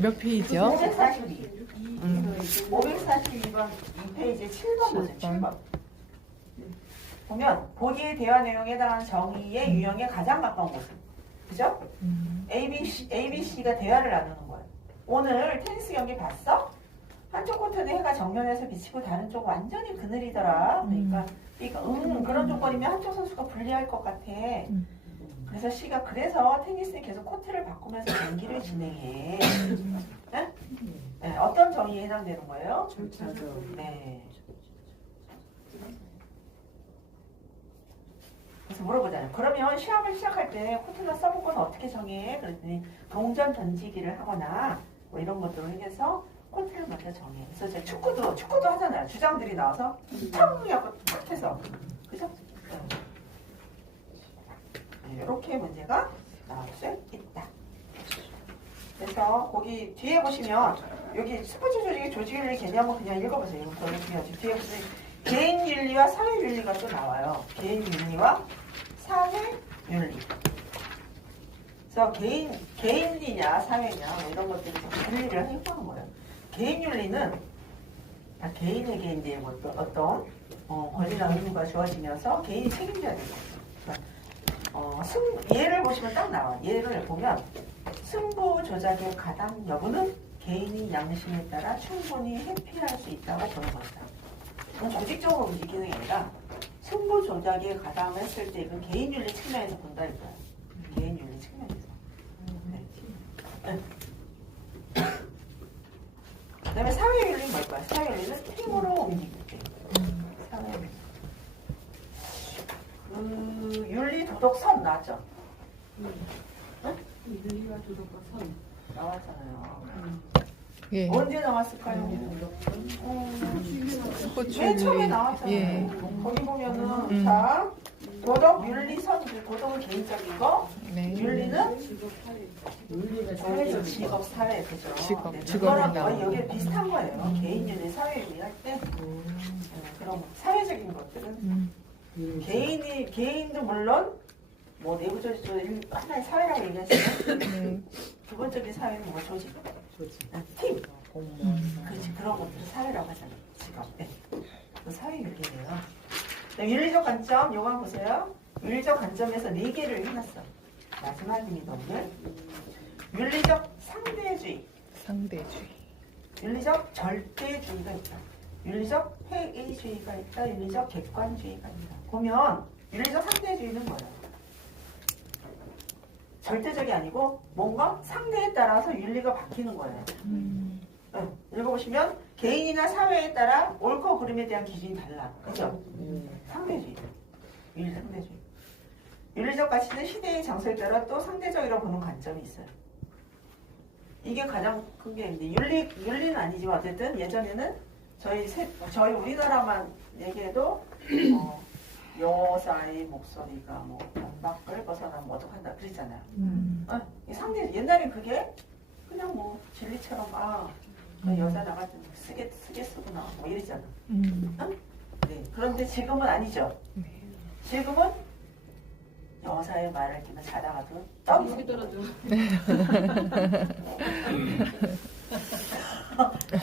몇 페이지요? 542. 542번 2페이지 7번 보세요. 7번. 보면 보기의 대화 내용에 해당하는 정의의 유형에 가장 가까운 곳은 그죠? ABC가 대화를 나누는 거예요. 오늘 테니스 경기 봤어? 한쪽 코트는 해가 정면에서 비치고 다른 쪽 완전히 그늘이더라. 그러니까 그런 조건이면 한쪽 선수가 불리할 것 같아. 그래서 C가 그래서 테니스는 계속 코트를 바꾸면서 경기를 진행해. 네? 네, 어떤 정의에 해당되는 거예요? 절차적. 네. 그래서 물어보잖아요. 그러면 시합을 시작할 때 코트나 서브권은 어떻게 정해? 그랬더니 동전 던지기를 하거나 뭐 이런 것들을 해서 코트를 먼저 정해. 그래서 이제 축구도 하잖아요. 주장들이 나와서 탕 하고 탁 해서 그죠? 네, 이렇게 문제가 나올 수 있다. 그래서 거기 뒤에 보시면 여기 스포츠 조직의 조직윤리 개념을 그냥 읽어보세요. 이거 별로 중요하지. 뒤에 보시면 개인 윤리와 사회 윤리가 또 나와요. 개인 윤리와 사회 윤리. 그래서 개인이냐 사회냐 뭐 이런 것들이 윤리를 해보는 거예요. 개인 윤리는 개인에게 이제 어떤 권리나 의무가 주어지면서 개인이 책임져야 되는 거예요. 예를 보시면 딱 나와. 예를 보면 승부 조작의 가담 여부는 개인이 양심에 따라 충분히 회피할 수 있다고 보는 것이다. 조직적으로 움직이는 게 아니라 승부 조작에 가담했을 때 이건 개인윤리 측면에서 본다 이거야. 개인윤리 측면에서. 네. 그 다음에 사회윤리는 뭘까요? 사회윤리는 팀으로 움직일 때. 사회윤리. 윤리, 도덕, 선 나왔죠? 윤리와 도덕과 선 나왔잖아요. 예. 언제 나왔을까요? 스포츠 맨 처음에 윤리. 나왔잖아요. 예. 거기 보면은 자 도덕, 윤리, 선. 도덕은 개인적인 거, 네. 윤리는 직업 사회 윤리가 사회적 사회적 직업, 사회 그죠? 직업, 네, 직업이 그거랑 나오고. 거의 여기 비슷한 거예요. 개인 윤리, 사회 윤리 할 때 그런 사회적인 것들은 개인도 물론 뭐 내부적으로 하나의 사회라고 얘기하시면 네. 기본적인 사회는 뭐 조직, 조직. 팀, 공무원. 그렇지 그런 것들을 사회라고 하잖아요. 직업, 네. 그 사회 윤리예요. 네, 윤리적 관점 요거 한번 보세요. 윤리적 관점에서 4개를 해놨어. 마지막입니다 오늘. 윤리적 상대주의, 상대주의. 윤리적 절대주의가 있다. 윤리적 회의주의가 있다, 윤리적 객관주의가 있다. 보면 윤리적 상대주의는 뭐예요? 절대적이 아니고 뭔가 상대에 따라서 윤리가 바뀌는 거예요. 네, 읽어보시면 개인이나 사회에 따라 옳고 그름에 대한 기준이 달라. 그죠? 상대주의. 윤리 상대주의. 윤리적 가치는 시대의 장소에 따라 또 상대적이라고 보는 관점이 있어요. 이게 가장 큰 게 있는데 윤리는 아니지만 어쨌든 예전에는 저희 우리나라만 얘기해도 여사의 목소리가 뭐 밖을 벗어나면 어떡한다 그랬잖아요. 상대 옛날에 그게 그냥 뭐 진리처럼 여자 나갈 때 쓰겠구나 뭐 이랬잖아. 응? 네. 그런데 지금은 아니죠. 지금은 여사의 말을 듣면 자다가도 떡이 떨어져.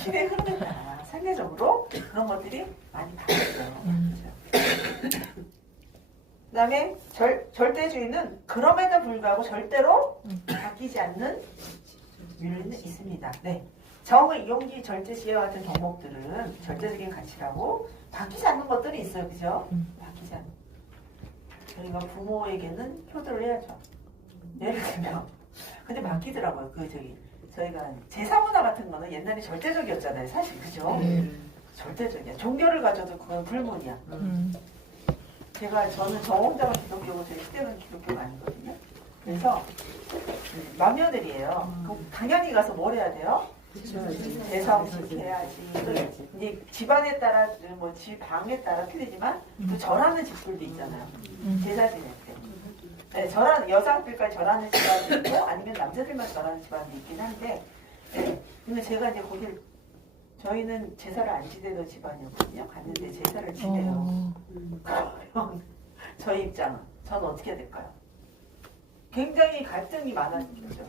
시대의 흐름에 따라 상대적으로 그런 것들이 많이 바뀌었어요. 그 다음에 절대주의는 그럼에도 불구하고 절대로 바뀌지 않는 윤리는 있습니다. 네. 정의, 용기, 절제시와 같은 경목들은 절대적인 가치라고 바뀌지 않는 것들이 있어요. 그죠? 바뀌지 않는. 저희가 부모에게는 효도를 해야죠. 예를 들면. 근데 바뀌더라고요. 저희가 제사문화 같은 거는 옛날에 절대적이었잖아요. 사실. 그죠? 절대적이야. 종교를 가져도 그건 불문이야. 저는 저 혼자가 기독교고 저희 시대는 기독교가 아니거든요. 그래서 맏며느리예요. 그럼 당연히 가서 뭘 해야 돼요? 제사 음식 해야지. 이제 집안에 따라 뭐 집 방에 따라 틀리지만 또 절하는 집들도 있잖아요. 제사 지낼 때. 네, 여자들까지 절하는 집안도 있고 아니면 남자들만 절하는 집안도 있긴 한데, 네. 근데 제가 이제 저희는 제사를 안 지내던 집안이었거든요. 갔는데 제사를 지내요. 그러면 저희 입장은 저는 어떻게 될까요? 굉장히 갈등이 많아지죠.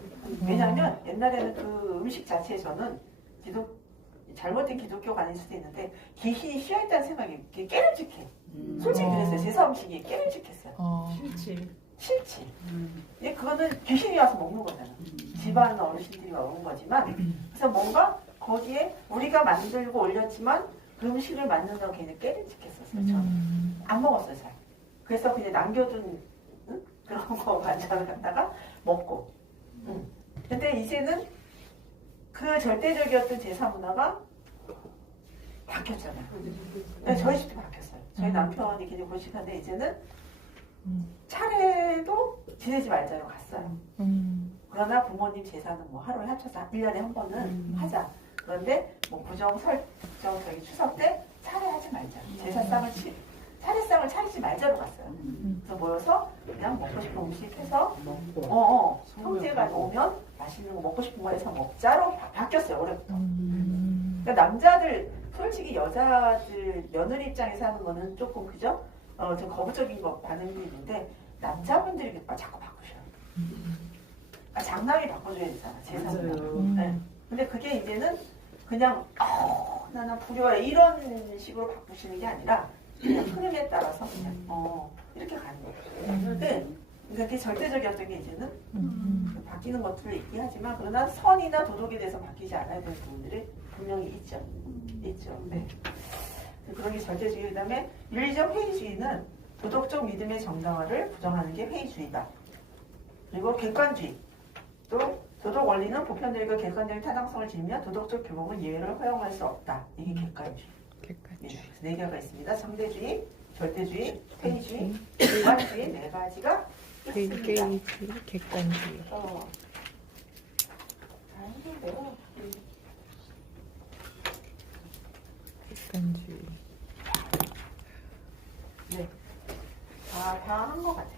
왜냐하면 옛날에는 그 음식 자체에서는 잘못된 기독교가 아닐 수도 있는데 귀신이 씌어있다는 생각이 깨름직해. 솔직히 그랬어요. 제사 음식이 깨름직했어요. 싫지. 근데 그거는 귀신이 와서 먹는 거잖아. 집안 어르신들이 먹는 거지만 그래서 뭔가 거기에 우리가 만들고 올렸지만 그 음식을 만든다고 걔는 깨름직했었어요. 저는 안 먹었어요. 잘. 그래서 그냥 남겨둔 그런 거 반찬을 갖다가 먹고. 근데 이제는 그 절대적이었던 제사 문화가 바뀌었잖아요. 네, 저희 집도 바뀌었어요. 저희 남편이 굉장히 고식한데 이제는 차례도 지내지 말자로 갔어요. 그러나 부모님 제사는 뭐 하루에 합쳐서 1년에 한 번은 하자. 그런데 뭐 구정, 설정, 추석 때 차례하지 말자. 차례상을 차리지 말자로 갔어요. 그래서 모여서 그냥 먹고 싶은 음식 해서 형제가 오면 맛있는 거 먹고 싶은 거 해서 먹자로 바뀌었어요. 올해부터. 그러니까 남자들 솔직히 여자들 며느리 입장에서 하는 거는 조금 그죠? 좀 거부적인 거 반응도 있는데 남자분들이 자꾸 바꾸셔요. 장남이 바꿔줘야 되잖아. 제사는. 네. 근데 그게 이제는 그냥 나는 불효해 이런 식으로 바꾸시는 게 아니라 그냥 흐름에 따라서 그냥 이렇게 가는 거예요. 그런데 그게 절대적이었던 게 이제는 바뀌는 것들을 있긴 하지만 그러나 선이나 도덕에 대해서 바뀌지 않아야 되는 부분들이 분명히 있죠. 네. 그런 게 절대주의. 그다음에 윤리적 회의주의는 도덕적 믿음의 정당화를 부정하는 게 회의주의다. 그리고 객관주의. 또 도덕 원리는 보편적이고 객관적인 타당성을 지니며 도덕적 규범은 예외를 허용할 수 없다. 이게 객관주의. 네 개가 있습니다. 상대주의, 절대주의, 회의주의, 객관주의 네 가지가 있습니다. 회의주의, 객관주의. 객관주의. 네. 다 한 것 같아요.